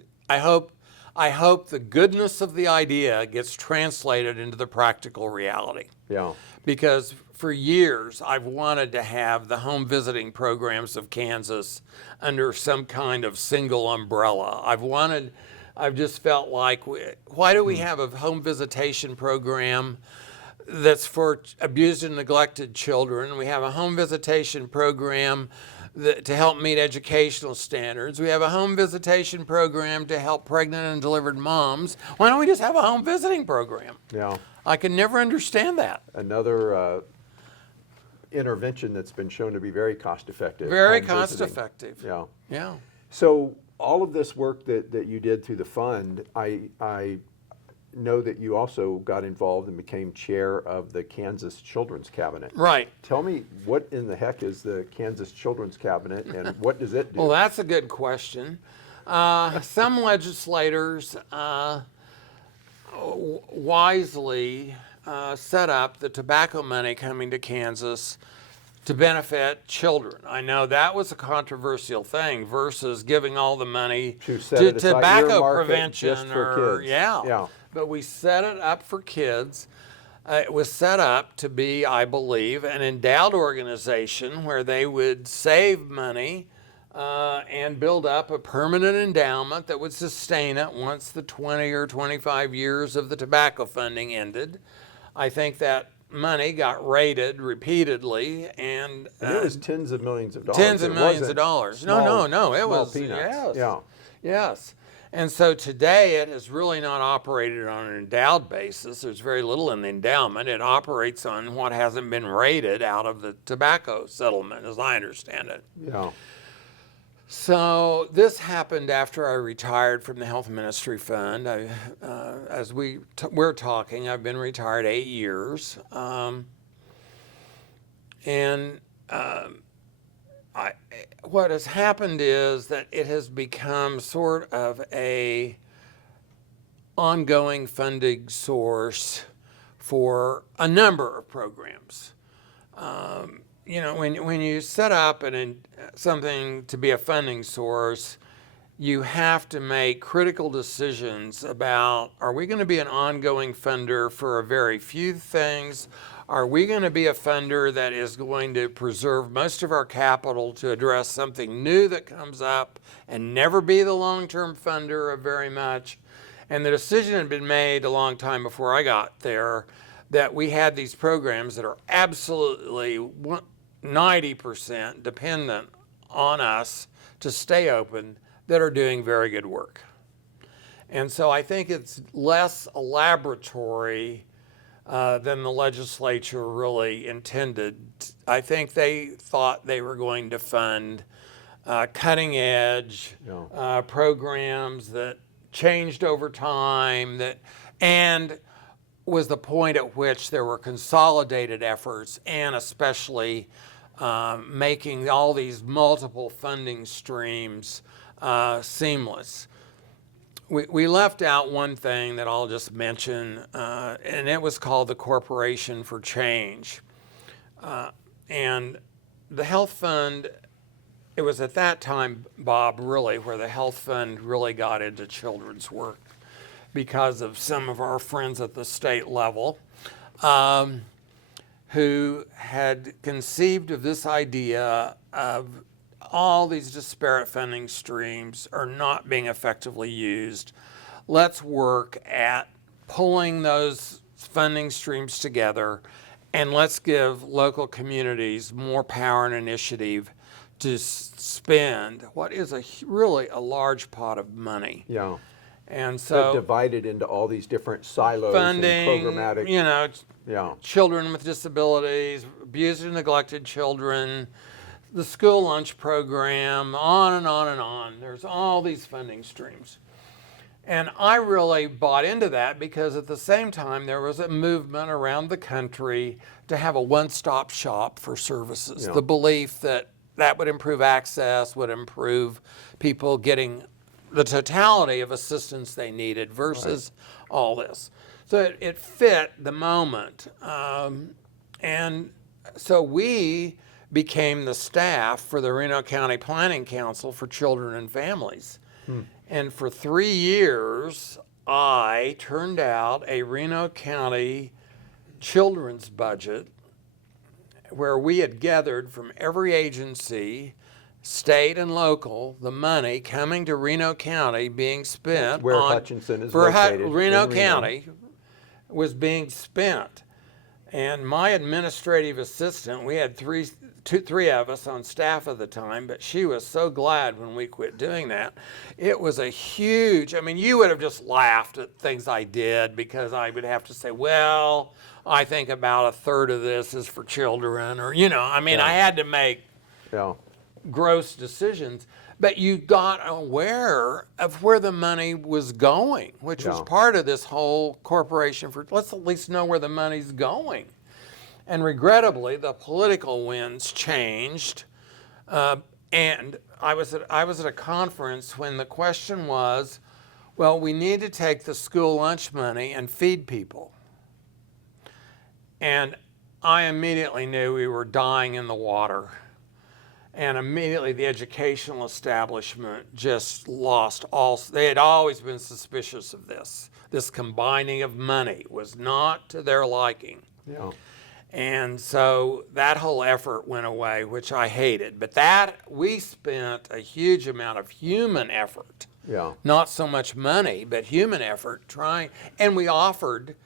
goodness of the idea gets translated into the practical reality. Yeah. Because for years I've wanted to have the home visiting programs of Kansas under some kind of single umbrella. I've just felt like, why do we have a home visitation program that's for abused and neglected children? We have a home visitation program to help meet educational standards. We have a home visitation program to help pregnant and delivered moms. Why don't we just have a home visiting program? Yeah. I can never understand that. Another intervention that's been shown to be very cost effective. Very cost effective. Yeah. Yeah. So all of this work that you did through the fund, I know that you also got involved and became chair of the Kansas Children's Cabinet. Right. Tell me, what in the heck is the Kansas Children's Cabinet, and what does it do? Well, that's a good question. Some legislators wisely set up the tobacco money coming to Kansas to benefit children. I know that was a controversial thing versus giving all the money to tobacco prevention just for kids. Yeah. But we set it up for kids. It was set up to be, I believe, an endowed organization where they would save money and build up a permanent endowment that would sustain it once the 20 or 25 years of the tobacco funding ended. I think that money got raided repeatedly, and it was tens of millions of dollars. tens of It millions wasn't of dollars. small- No, it small was peanuts. yes, Yeah. yes. And so today it is really not operated on an endowed basis. There's very little in the endowment. It operates on what hasn't been raided out of the tobacco settlement, as I understand it. Yeah. So this happened after I retired from the health ministry fund. As we're talking, I've been retired 8 years, what has happened is that it has become sort of a ongoing funding source for a number of programs. When you set up something to be a funding source, you have to make critical decisions about, are we going to be an ongoing funder for a very few things? Are we going to be a funder that is going to preserve most of our capital to address something new that comes up and never be the long-term funder of very much? And the decision had been made a long time before I got there that we had these programs that are absolutely 90% dependent on us to stay open, that are doing very good work. And so I think it's less a laboratory than the legislature really intended. I think they thought they were going to fund cutting edge programs that changed over time, and was the point at which there were consolidated efforts, and especially making all these multiple funding streams seamless. We left out one thing that I'll just mention, and it was called the Corporation for Change. And the health fund, it was at that time, Bob, really, where the health fund really got into children's work because of some of our friends at the state level who had conceived of this idea of all these disparate funding streams are not being effectively used. Let's work at pulling those funding streams together, and let's give local communities more power and initiative to spend what is really a large pot of money. Yeah. And so divided into all these different silos funding, and programmatic. Children with disabilities, abused and neglected children, the school lunch program, on and on and on. There's all these funding streams. And I really bought into that because at the same time there was a movement around the country to have a one-stop shop for services. The belief that would improve access, would improve people getting the totality of assistance they needed versus all this. So it fit the moment. And so we became the staff for the Reno County Planning Council for Children and Families. And for 3 years, I turned out a Reno County children's budget where we had gathered from every agency, state and local, the money coming to Reno County being spent where Hutchinson is located. Reno County was being spent. And my administrative assistant, we had three of us on staff at the time, but she was so glad when we quit doing that. It was a huge, you would have just laughed at things I did because I would have to say, well, I think about a third of this is for children, or, I had to make gross decisions. But you got aware of where the money was going, which was part of this whole corporation for, let's at least know where the money's going. And regrettably, the political winds changed. And I was at a conference when the question was, well, we need to take the school lunch money and feed people. And I immediately knew we were dying in the water. And immediately the educational establishment just lost they had always been suspicious of this. This combining of money was not to their liking. And so that whole effort went away, which I hated. But we spent a huge amount of human effort. Not so much money, but human effort and we offered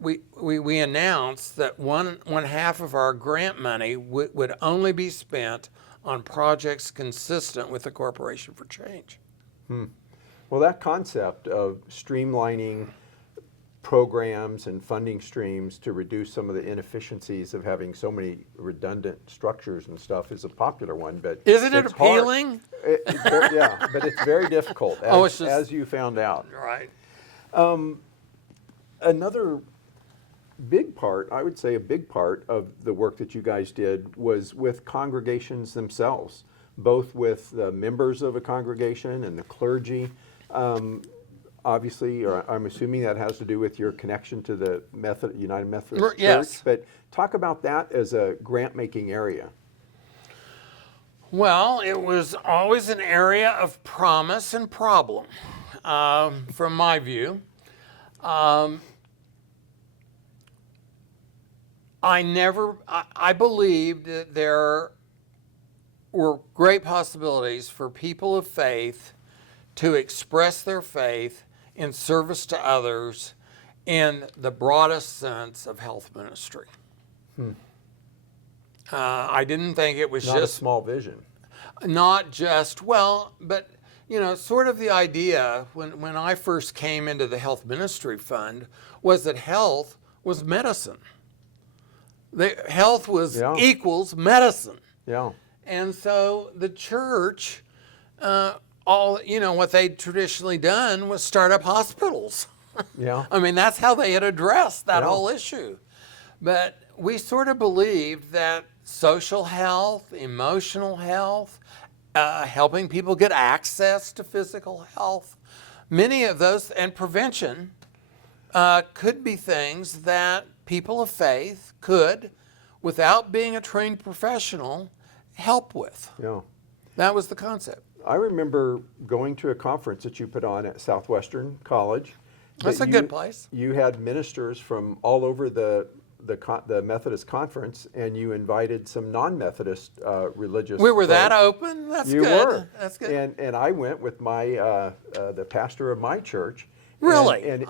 we announced that one half of our grant money would only be spent on projects consistent with the Corporation for Change. Well, that concept of streamlining programs and funding streams to reduce some of the inefficiencies of having so many redundant structures and stuff is a popular one, but Isn't it it's hard. appealing? Yeah, but it's very difficult, as you found out. Right. Another big part, I would say a big part of the work that you guys did was with congregations themselves, both with the members of a congregation and the clergy. Obviously, or I'm assuming that has to do with your connection to the United Methodist Church. Yes. But talk about that as a grant-making area. Well, it was always an area of promise and problem, from my view. I believed that there were great possibilities for people of faith to express their faith in service to others in the broadest sense of health ministry. I didn't think it was Not a just small vision. not just, but sort of the idea when I first came into the Health Ministry Fund was that health was medicine. Health was equals medicine. Yeah. And so the church, what they'd traditionally done was start up hospitals. Yeah. I mean, that's how they had addressed that Yeah. whole issue. But we sort of believed that social health, emotional health, helping people get access to physical health, many of those, and prevention, could be things that people of faith could, without being a trained professional, help with. Yeah. That was the concept. I remember going to a conference that you put on at Southwestern College. That's a good place. You had ministers from all over the Methodist conference, and you invited some non-Methodist religious. We were folks. that open. That's You good. were. That's good. And I went with my the pastor of my church. Really? And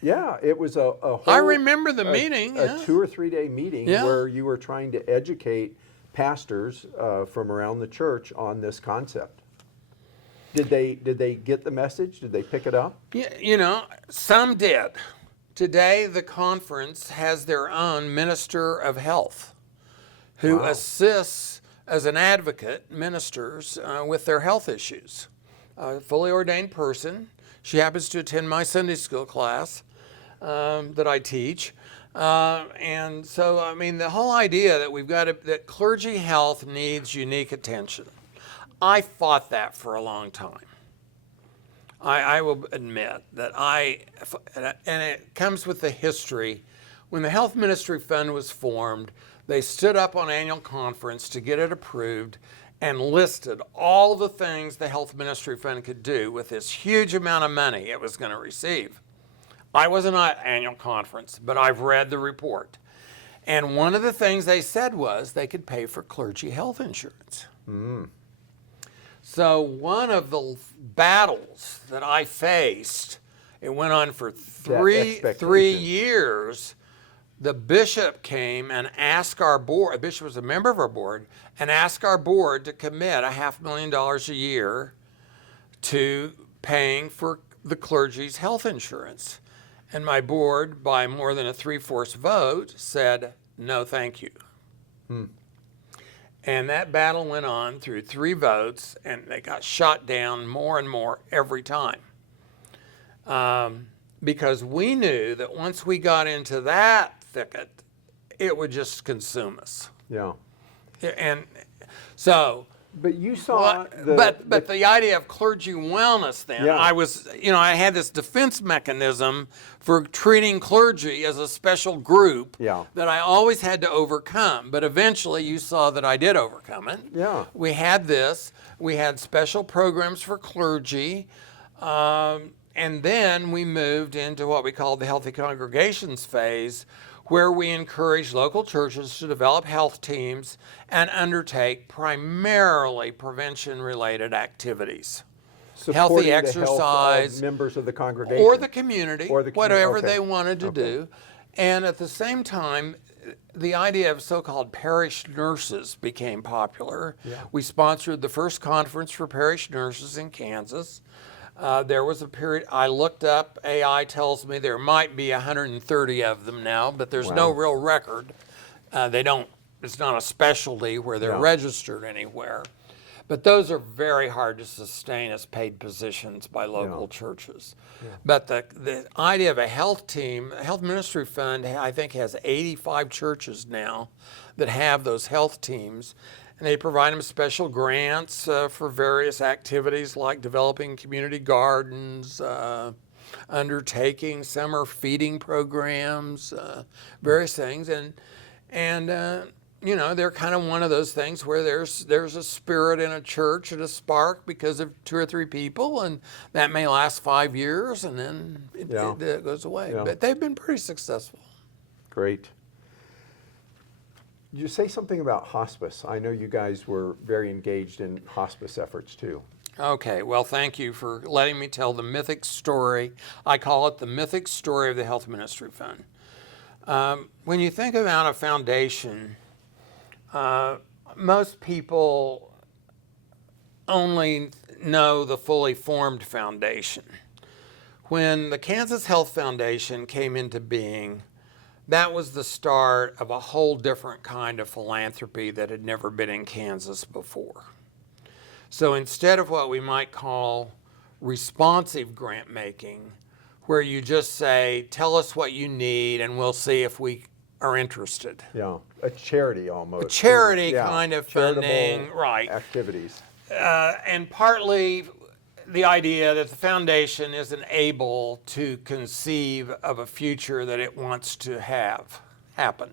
yeah, it was a whole. I remember the meeting. A 2 or 3 day meeting where you were trying to educate pastors from around the church on this concept. Did they get the message? Did they pick it up? Yeah, some did. Today, the conference has their own minister of health who assists as an advocate ministers with their health issues. A fully ordained person. She happens to attend my Sunday school class that I teach. And so, I mean, the whole idea that that clergy health needs unique attention. I fought that for a long time. I will admit that and it comes with the history. When the Health Ministry Fund was formed, they stood up on annual conference to get it approved and listed all the things the Health Ministry Fund could do with this huge amount of money it was going to receive. I wasn't at annual conference, but I've read the report. And one of the things they said was they could pay for clergy health insurance. So one of the battles that I faced, it went on for three years. The bishop came and asked our board, the bishop was a member of our board, and asked our board to commit $500,000 a year to paying for the clergy's health insurance. And my board, by more than a 3/4 vote, said, no, thank you. And that battle went on through 3 votes, and they got shot down more and more every time. Because we knew that once we got into that thicket, it would just consume us. Yeah. And so... But you saw But the idea of clergy wellness then, I had this defense mechanism for treating clergy as a special group that I always had to overcome. But eventually you saw that I did overcome it. Yeah. We had special programs for clergy. And then we moved into what we called the Healthy Congregations phase, where we encourage local churches to develop health teams and undertake primarily prevention-related activities. supporting healthy exercise, the health of members of the congregation or the community, whatever okay. they wanted to do. And at the same time, the idea of so-called parish nurses became popular. Yeah. We sponsored the first conference for parish nurses in Kansas. There was a period, I looked up, AI tells me there might be 130 of them now, but there's no Wow. real record. It's not a specialty where they're Yeah. registered anywhere. But those are very hard to sustain as paid positions by local churches. Yeah. But the idea of a health team, a health ministry fund, I think has 85 churches now that have those health teams. And they provide them special grants for various activities like developing community gardens, undertaking summer feeding programs, various things. And you know, they're kind of one of those things where there's a spirit in a church and a spark because of 2 or 3 people, and that may last 5 years, and then it goes away. Yeah. But they've been pretty successful. Great. Did you say something about hospice? I know you guys were very engaged in hospice efforts too. Okay, well, thank you for letting me tell the mythic story. I call it the mythic story of the Health Ministry Fund. When you think about a foundation, most people only know the fully formed foundation. When the Kansas Health Foundation came into being, that was the start of a whole different kind of philanthropy that had never been in Kansas before. So instead of what we might call responsive grant making, where you just say, tell us what you need and we'll see if we are interested. Yeah, a charity almost. A charity Yeah, kind of charitable funding, right. activities. And partly the idea that the foundation isn't able to conceive of a future that it wants to have happen.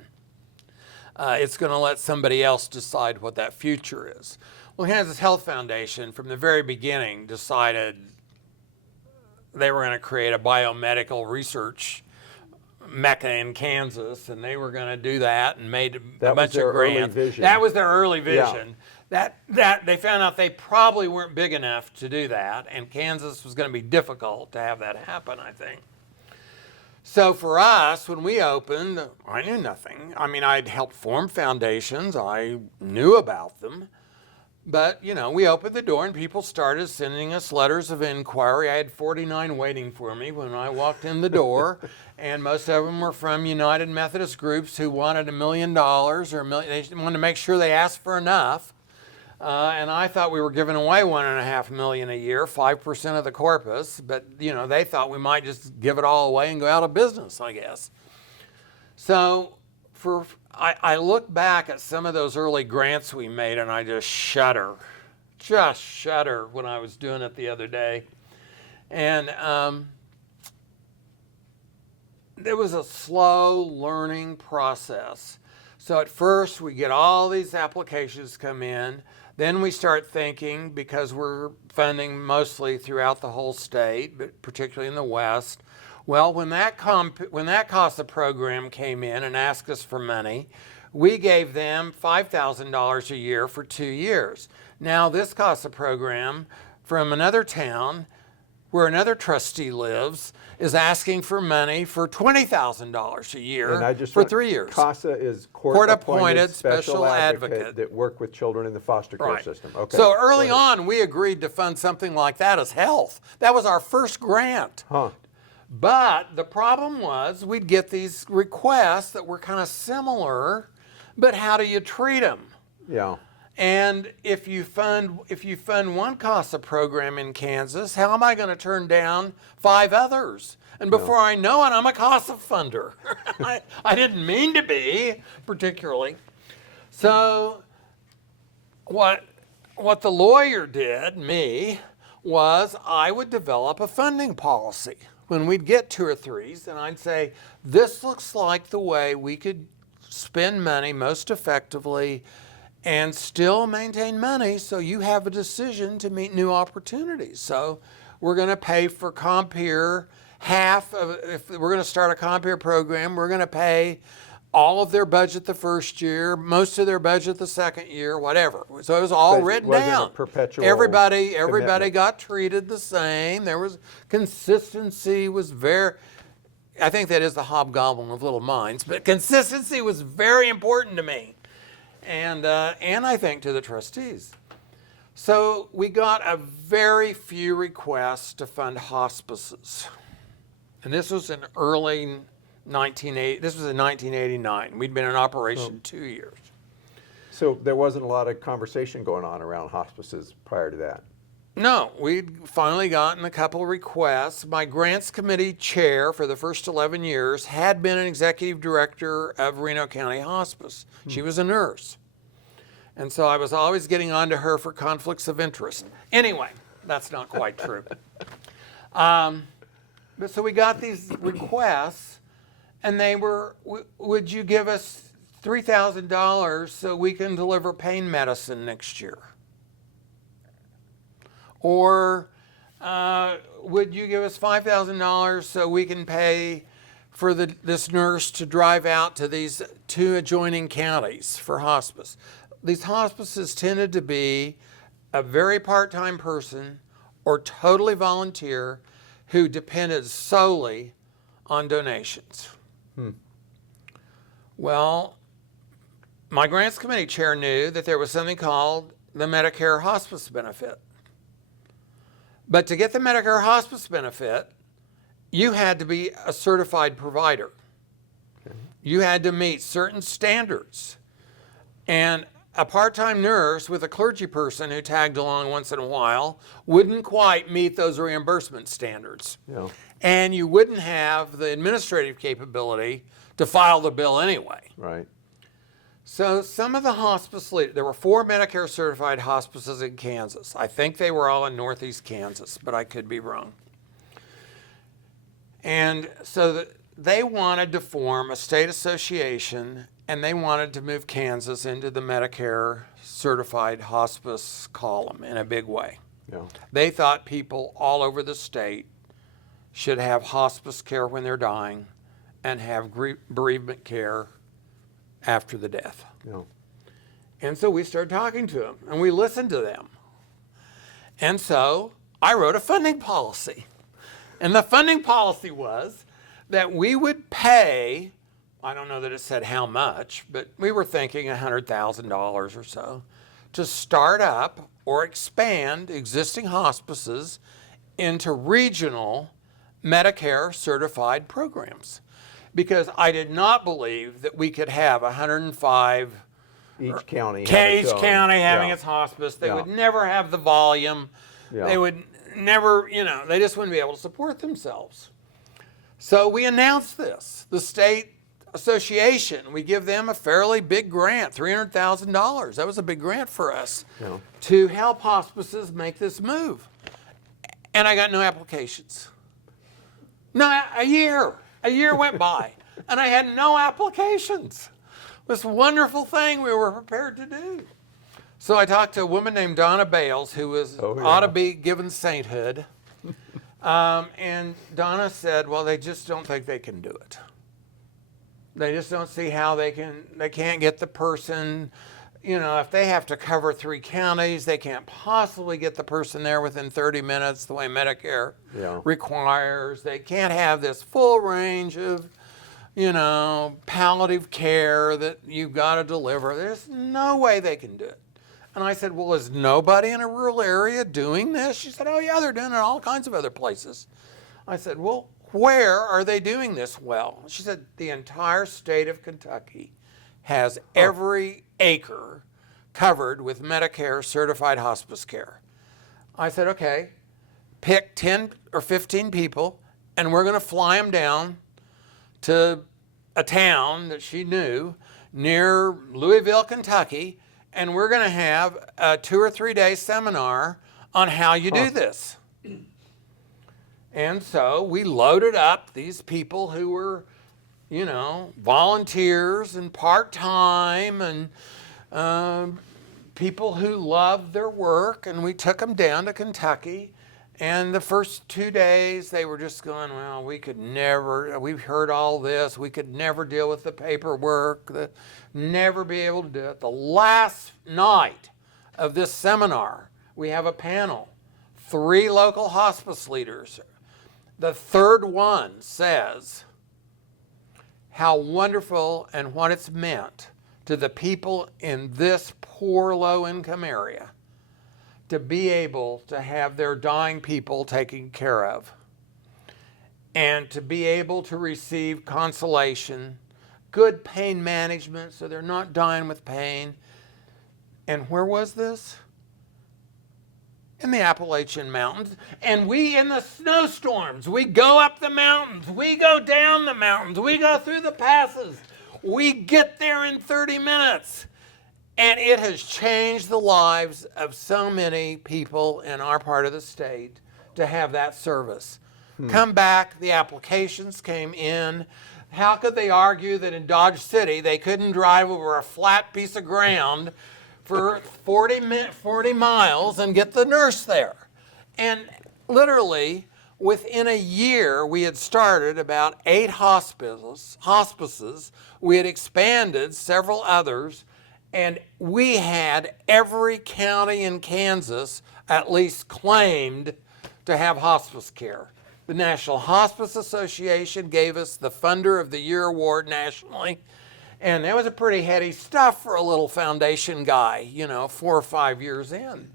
It's going to let somebody else decide what that future is. Well, Kansas Health Foundation, from the very beginning, decided they were going to create a biomedical research mecca in Kansas, and they were going to do that and made a bunch of grants. That was their early vision. That they found out they probably weren't big enough to do that, and Kansas was going to be difficult to have that happen, I think. So for us, when we opened, I knew nothing. I mean, I'd helped form foundations. I knew about them. But, you know, we opened the door and people started sending us letters of inquiry. I had 49 waiting for me when I walked in the door. And most of them were from United Methodist groups who wanted $1 million or they wanted to make sure they asked for enough. And I thought we were giving away $1.5 million a year, 5% of the corpus. But, you know, they thought we might just give it all away and go out of business, I guess. So I look back at some of those early grants we made and I just shudder when I was doing it the other day. And there was a slow learning process. So at first we get all these applications come in, then we start thinking, because we're funding mostly throughout the whole state, but particularly in the West, well, when that CASA program came in and asked us for money, we gave them $5,000 a year for 2 years. Now this CASA program from another town where another trustee lives is asking for money for $20,000 a year for 3 years. CASA is court-appointed special advocate that work with children in the foster care system. Okay. So early on, we agreed to fund something like that as health. That was our first grant. Huh. But the problem was we'd get these requests that were kind of similar, but how do you treat them? Yeah. And if you fund one CASA program in Kansas, how am I going to turn down 5 others? And before I know it, I'm a CASA funder. I didn't mean to be, particularly. So what the lawyer did, me, was I would develop a funding policy. When we'd get 2 or 3s, and I'd say, this looks like the way we could spend money most effectively and still maintain money, so you have a decision to meet new opportunities. So we're going to pay for Compeer half of, if we're going to start a Compeer program, we're going to pay all of their budget the first year, most of their budget the second year, whatever. So it was all written down. Everybody got treated the same. There was consistency, was very, I think that is the hobgoblin of little minds, but consistency was very important to me, and I think to the trustees. So we got a very few requests to fund hospices, and this was in early 1980. This was in 1989. We'd been in operation 2 years. So there wasn't a lot of conversation going on around hospices prior to that. No, we'd finally gotten a couple of requests. My grants committee chair for the first 11 years had been an executive director of Reno County Hospice. She was a nurse. And so I was always getting on to her for conflicts of interest. Anyway, that's not quite true. But so we got these requests, and they were, would you give us $3,000 so we can deliver pain medicine next year? Or would you give us $5,000 so we can pay for this nurse to drive out to these 2 adjoining counties for hospice? These hospices tended to be a very part-time person or totally volunteer who depended solely on donations. Well, my grants committee chair knew that there was something called the Medicare hospice benefit. But to get the Medicare hospice benefit, you had to be a certified provider. You had to meet certain standards. And a part-time nurse with a clergy person who tagged along once in a while wouldn't quite meet those reimbursement standards. Yeah. And you wouldn't have the administrative capability to file the bill anyway. Right. So some of the hospice leaders, there were 4 Medicare certified hospices in Kansas. I think they were all in Northeast Kansas, but I could be wrong. And so they wanted to form a state association, and they wanted to move Kansas into the Medicare certified hospice column in a big way. Yeah. They thought people all over the state should have hospice care when they're dying and have bereavement care after the death. Yeah. And so we started talking to them, and we listened to them. And so I wrote a funding policy. And the funding policy was that we would pay, I don't know that it said how much, but we were thinking $100,000 or so, to start up or expand existing hospices into regional Medicare certified programs. Because I did not believe that we could have 105 Each county. Each county having its hospice. They would never have the volume. Yeah. They would never, they just wouldn't be able to support themselves. So we announced this. The state association, we give them a fairly big grant, $300,000. That was a big grant for us to help hospices make this move. And I got no applications. No, a year. A year went by, and I had no applications. This wonderful thing we were prepared to do. So I talked to a woman named Donna Bales, who ought to be given sainthood. And Donna said, well, they just don't think they can do it. They just don't see how they can't get the person, if they have to cover 3 counties, they can't possibly get the person there within 30 minutes the way Medicare requires. They can't have this full range of, palliative care that you've got to deliver. There's no way they can do it. And I said, well, is nobody in a rural area doing this? She said, oh yeah, they're doing it in all kinds of other places. I said, well, where are they doing this well? She said, the entire state of Kentucky has every acre covered with Medicare certified hospice care. I said, okay, pick 10 or 15 people, and we're going to fly them down to a town that she knew near Louisville, Kentucky, and we're going to have a 2 or 3 day seminar on how you do this. And so we loaded up these people who were, volunteers and part-time and people who loved their work, and we took them down to Kentucky. And the first 2 days, they were just going, well, we've heard all this. We could never deal with the paperwork, never be able to do it. The last night of this seminar, we have a panel, 3 local hospice leaders. The third one says, how wonderful and what it's meant to the people in this poor, low-income area to be able to have their dying people taken care of and to be able to receive consolation, good pain management so they're not dying with pain. And where was this? In the Appalachian Mountains. And we, in the snowstorms, we go up the mountains, we go down the mountains, we go through the passes. We get there in 30 minutes. And it has changed the lives of so many people in our part of the state to have that service. Come back, the applications came in. How could they argue that in Dodge City they couldn't drive over a flat piece of ground for 40 miles and get the nurse there? And literally, within a year, we had started about 8 hospices. We had expanded several others. And we had every county in Kansas at least claimed to have hospice care. The National Hospice Association gave us the Funder of the Year award nationally. And that was a pretty heady stuff for a little foundation guy, 4 or 5 years in.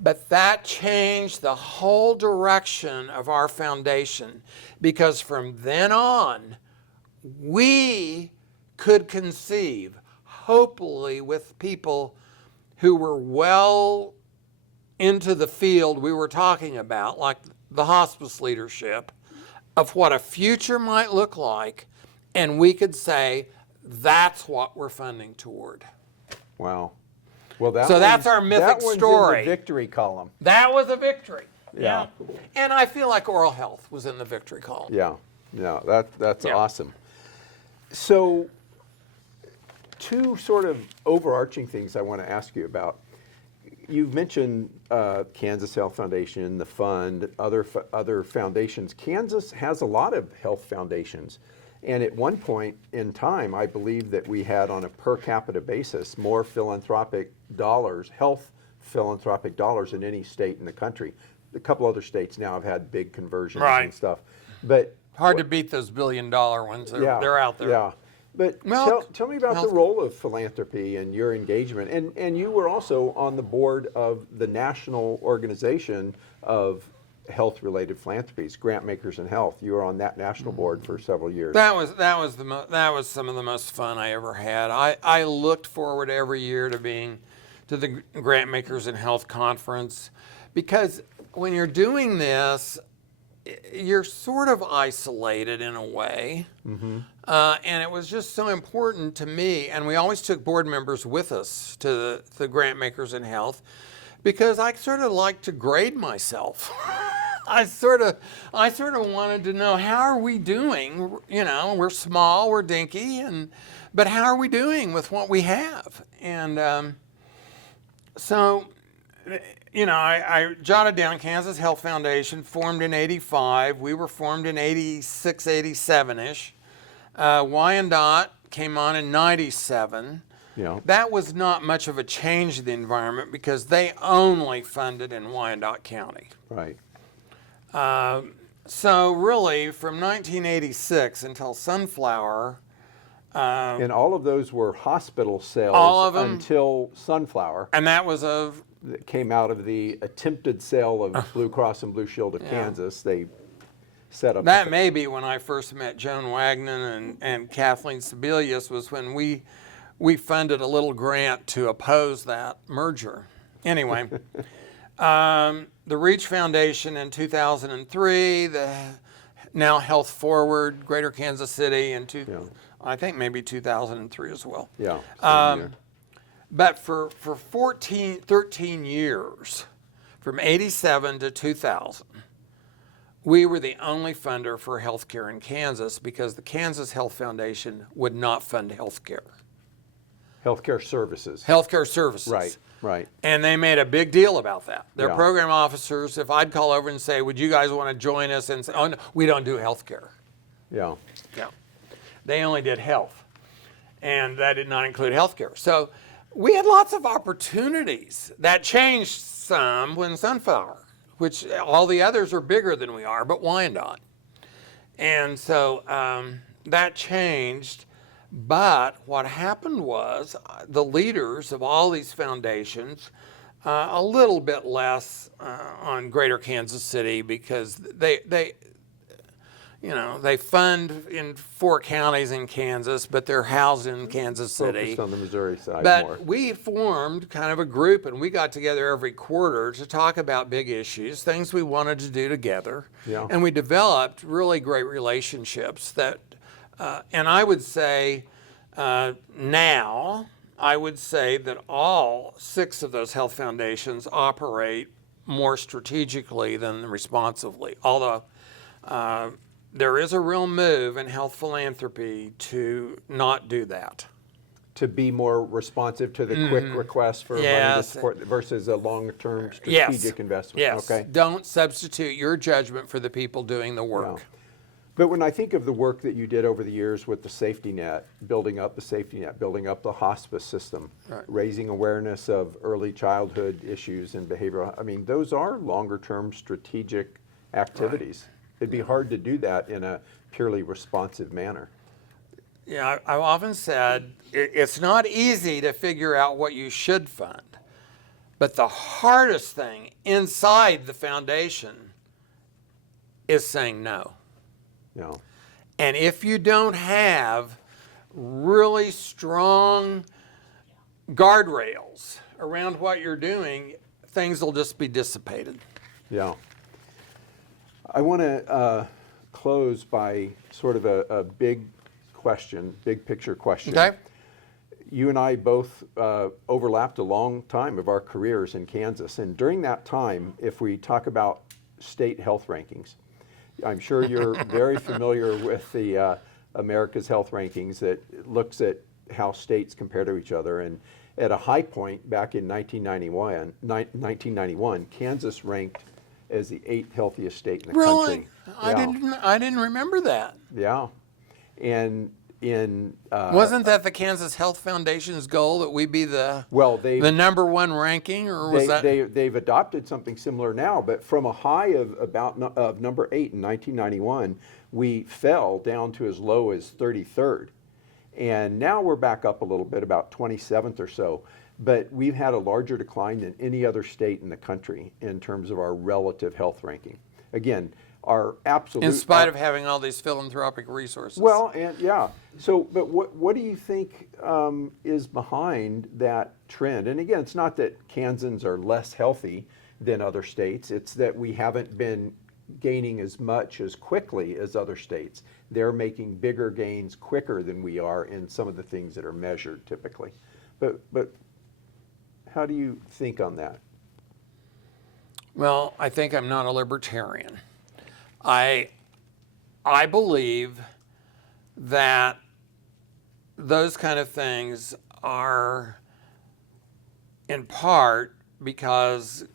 But that changed the whole direction of our foundation, because from then on, we could conceive, hopefully with people who were well into the field we were talking about, like the hospice leadership, of what a future might look like, and we could say, that's what we're funding toward. Wow. Well, that's our mythic story. That one's in the victory column. That was a victory. Yeah. And I feel like oral health was in the victory column. Yeah. That's Yeah. awesome. So, 2 sort of overarching things I want to ask you about. You've mentioned Kansas Health Foundation, the fund, other foundations. Kansas has a lot of health foundations. And at one point in time, I believe that we had, on a per capita basis, more philanthropic dollars, health philanthropic dollars than any state in the country. A couple other states now have had big conversions and stuff. But hard to beat those billion-dollar ones. They're out there. Yeah. But tell me about the role of philanthropy and your engagement. And you were also on the board of the national organization of health-related philanthropies, Grant Makers in Health. You were on that national board for several years. That was some of the most fun I ever had. I looked forward every year to being to the Grant Makers in Health conference, because when you're doing this, you're sort of isolated in a way. And it was just so important to me. And we always took board members with us to the Grant Makers in Health, because I sort of like to grade myself. I sort of wanted to know, how are we doing? We're small, we're dinky, but how are we doing with what we have? And so, I jotted down Kansas Health Foundation, formed in 85. We were formed in 86, 87-ish. Wyandotte came on in 97. Yeah. That was not much of a change in the environment, because they only funded in Wyandotte County. Right. So really, from 1986 until Sunflower. And all of those were hospital sales All of them, until Sunflower. And that was that came out of the attempted sale of Blue Cross and Blue Shield of Kansas. They set up. That may be when I first met Joan Wagnon and Kathleen Sebelius, was when we funded a little grant to oppose that merger. Anyway, the Reach Foundation in 2003, the now Health Forward, Greater Kansas City, I think maybe 2003 as well. Yeah. But for 13 years, from 87 to 2000, we were the only funder for healthcare in Kansas, because the Kansas Health Foundation would not fund healthcare. Healthcare services. Healthcare services. Right. And they made a big deal about that. Their program officers, if I'd call over and say, would you guys want to join us? And say, oh, no, we don't do healthcare. Yeah. They only did health. And that did not include healthcare. So we had lots of opportunities. That changed some when Sunflower, which all the others are bigger than we are, but Wyandotte. And so that changed. But what happened was the leaders of all these foundations, a little bit less on Greater Kansas City, because they fund in 4 counties in Kansas, but they're housed in Kansas City. Focused on the Missouri side But more. we formed kind of a group, and we got together every quarter to talk about big issues, things we wanted to do together. Yeah. And we developed really great relationships that, and I would say now, I would say that all 6 of those health foundations operate more strategically than responsively. Although there is a real move in health philanthropy to not do that. To be more responsive to the quick request for money to Yes. support versus a long-term strategic investment. Yes. Okay. Don't substitute your judgment for the people doing the work. Yeah. But when I think of the work that you did over the years with the safety net, building up the safety net, building up the hospice system, Right. raising awareness of early childhood issues and behavioral, I mean, those are longer-term strategic activities. It'd be hard to do that in a purely responsive manner. Yeah, I've often said it's not easy to figure out what you should fund, but the hardest thing inside the foundation is saying no. You And if you don't have really strong guardrails around what you're doing, things will just be dissipated. Yeah. I want to close by sort of a big question, big picture question. Okay? You and I both overlapped a long time of our careers in Kansas. And during that time, if we talk about state health rankings, I'm sure you're very familiar with the America's Health Rankings that looks at how states compare to each other. And at a high point back in 1991, Kansas ranked as the 8th healthiest state in the Really? country. I didn't remember that. Yeah. And in Wasn't that the Kansas Health Foundation's goal that we be the they number 1 ranking, or was that? they've adopted something similar now, but from a high of of number 8 in 1991, we fell down to as low as 33rd, and now we're back up a little bit, about 27th or so. But we've had a larger decline than any other state in the country in terms of our relative health ranking. Again, our absolute. In spite of having all these philanthropic resources. Well, and yeah. So, but what do you think is behind that trend? And again, it's not that Kansans are less healthy than other states. It's that we haven't been gaining as much as quickly as other states. They're making bigger gains quicker than we are in some of the things that are measured typically. But how do you think on that? Well, I think I'm not a libertarian. I believe that those kind of things are in part because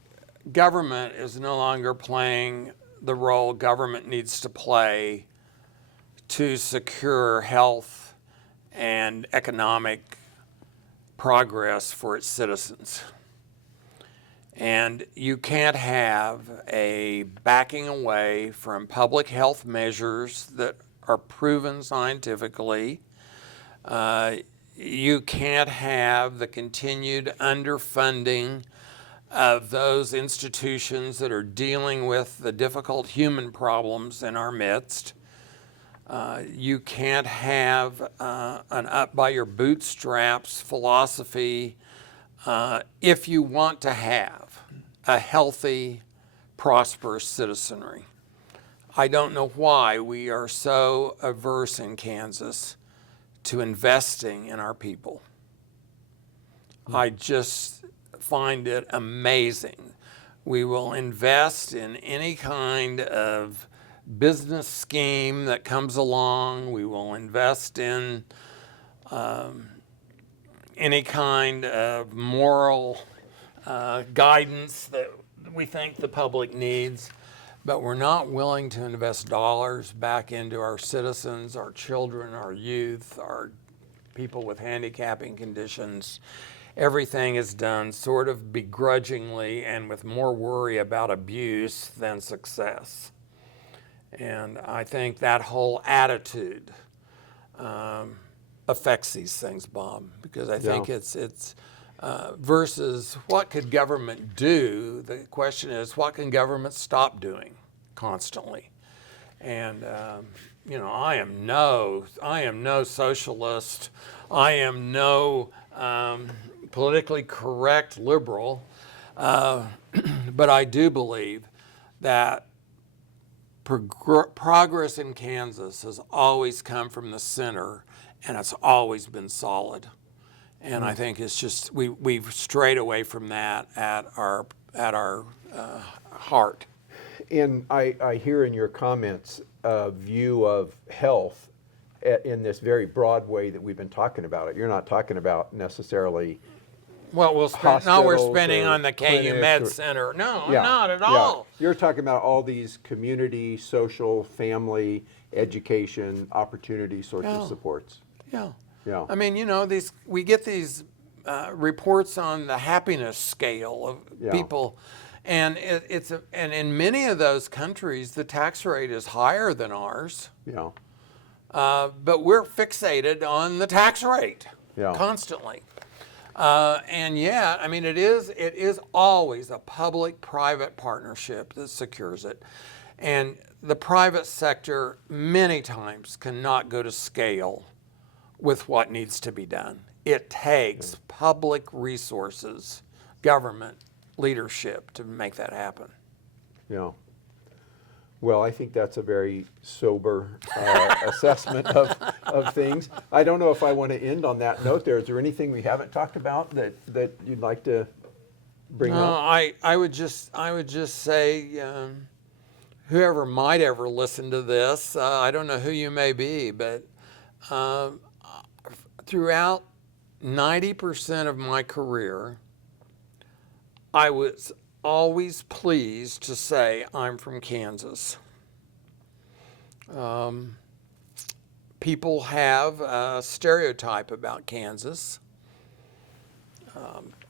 government is no longer playing the role government needs to play to secure health and economic progress for its citizens. And you can't have a backing away from public health measures that are proven scientifically. You can't have the continued underfunding of those institutions that are dealing with the difficult human problems in our midst. You can't have an up by your bootstraps philosophy if you want to have a healthy, prosperous citizenry. I don't know why we are so averse in Kansas to investing in our people. I just find it amazing. We will invest in any kind of business scheme that comes along. We will invest in any kind of moral guidance that we think the public needs, but we're not willing to invest dollars back into our citizens, our children, our youth, our people with handicapping conditions. Everything is done sort of begrudgingly and with more worry about abuse than success. And I think that whole attitude affects these things, Bob, because I think Yeah. it's versus what could government do. The question is, what can government stop doing constantly? And I am no socialist. I am no politically correct liberal, but I do believe that progress in Kansas has always come from the center, and it's always been solid. And I think it's just we've strayed away from that at our heart. And I hear in your comments a view of health in this very broad way that we've been talking about it. You're not talking about necessarily. Well, we're Hospitals spending or on the KU clinics Med or- Center. No, Yeah, not at yeah. all. You're talking about all these community, social, family, education, opportunity sorts Yeah. of supports. Yeah. Yeah. I mean, we get these reports on the happiness scale of Yeah. people, and and in many of those countries, the tax rate is higher than ours. Yeah. But we're fixated on the tax rate Yeah. constantly. And yet, I mean, it is always a public-private partnership that secures it. And the private sector many times cannot go to scale with what needs to be done. It takes public resources, government leadership to make that happen. Yeah. Well, I think that's a very sober assessment of things. I don't know if I want to end on that note there. Is there anything we haven't talked about that you'd like to bring No, up? I would just say, whoever might ever listen to this, I don't know who you may be, but throughout 90% of my career, I was always pleased to say I'm from Kansas. People have a stereotype about Kansas.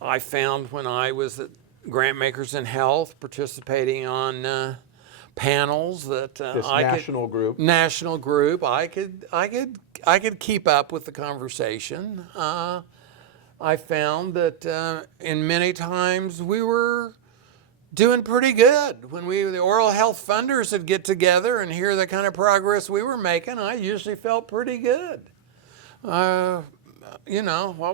I found when I was at Grantmakers in Health participating on panels that This I national group. national group, I could keep up with the conversation. I found that in many times we were doing pretty good. When the oral health funders would get together and hear the kind of progress we were making, I usually felt pretty good. What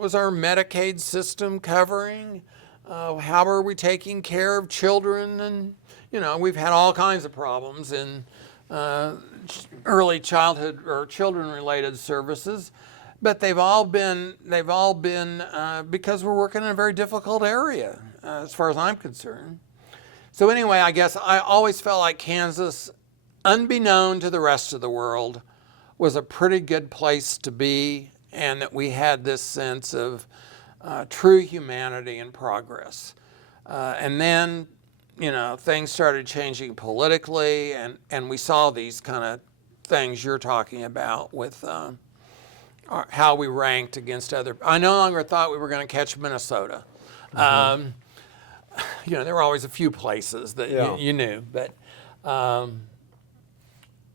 was our Medicaid system covering? How are we taking care of children? And, we've had all kinds of problems in early childhood or children-related services, but they've all been because we're working in a very difficult area, as far as I'm concerned. So anyway, I guess I always felt like Kansas, unbeknown to the rest of the world, was a pretty good place to be, and that we had this sense of true humanity and progress. And then, things started changing politically, and we saw these kind of things you're talking about with how we ranked against other. I no longer thought we were going to catch Minnesota. Mm-hmm. There were always a few places that you knew, but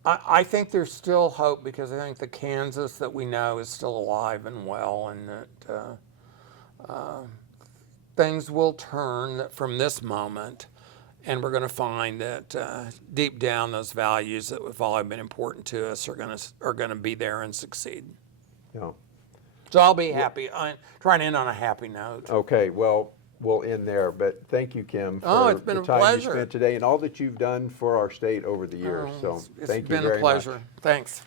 I think there's still hope, because I think the Kansas that we know is still alive and well, and that things will turn from this moment, and we're going to find that deep down those values that have always been important to us are going to be there and succeed. Yeah. So I'll be happy. I'm trying to end on a happy note. Okay, well, we'll end there, but thank you, Kim, Oh, for it's been the a time pleasure. you spent today and all that you've done for our state over the years. So It's thank you been very a pleasure. much. Thanks.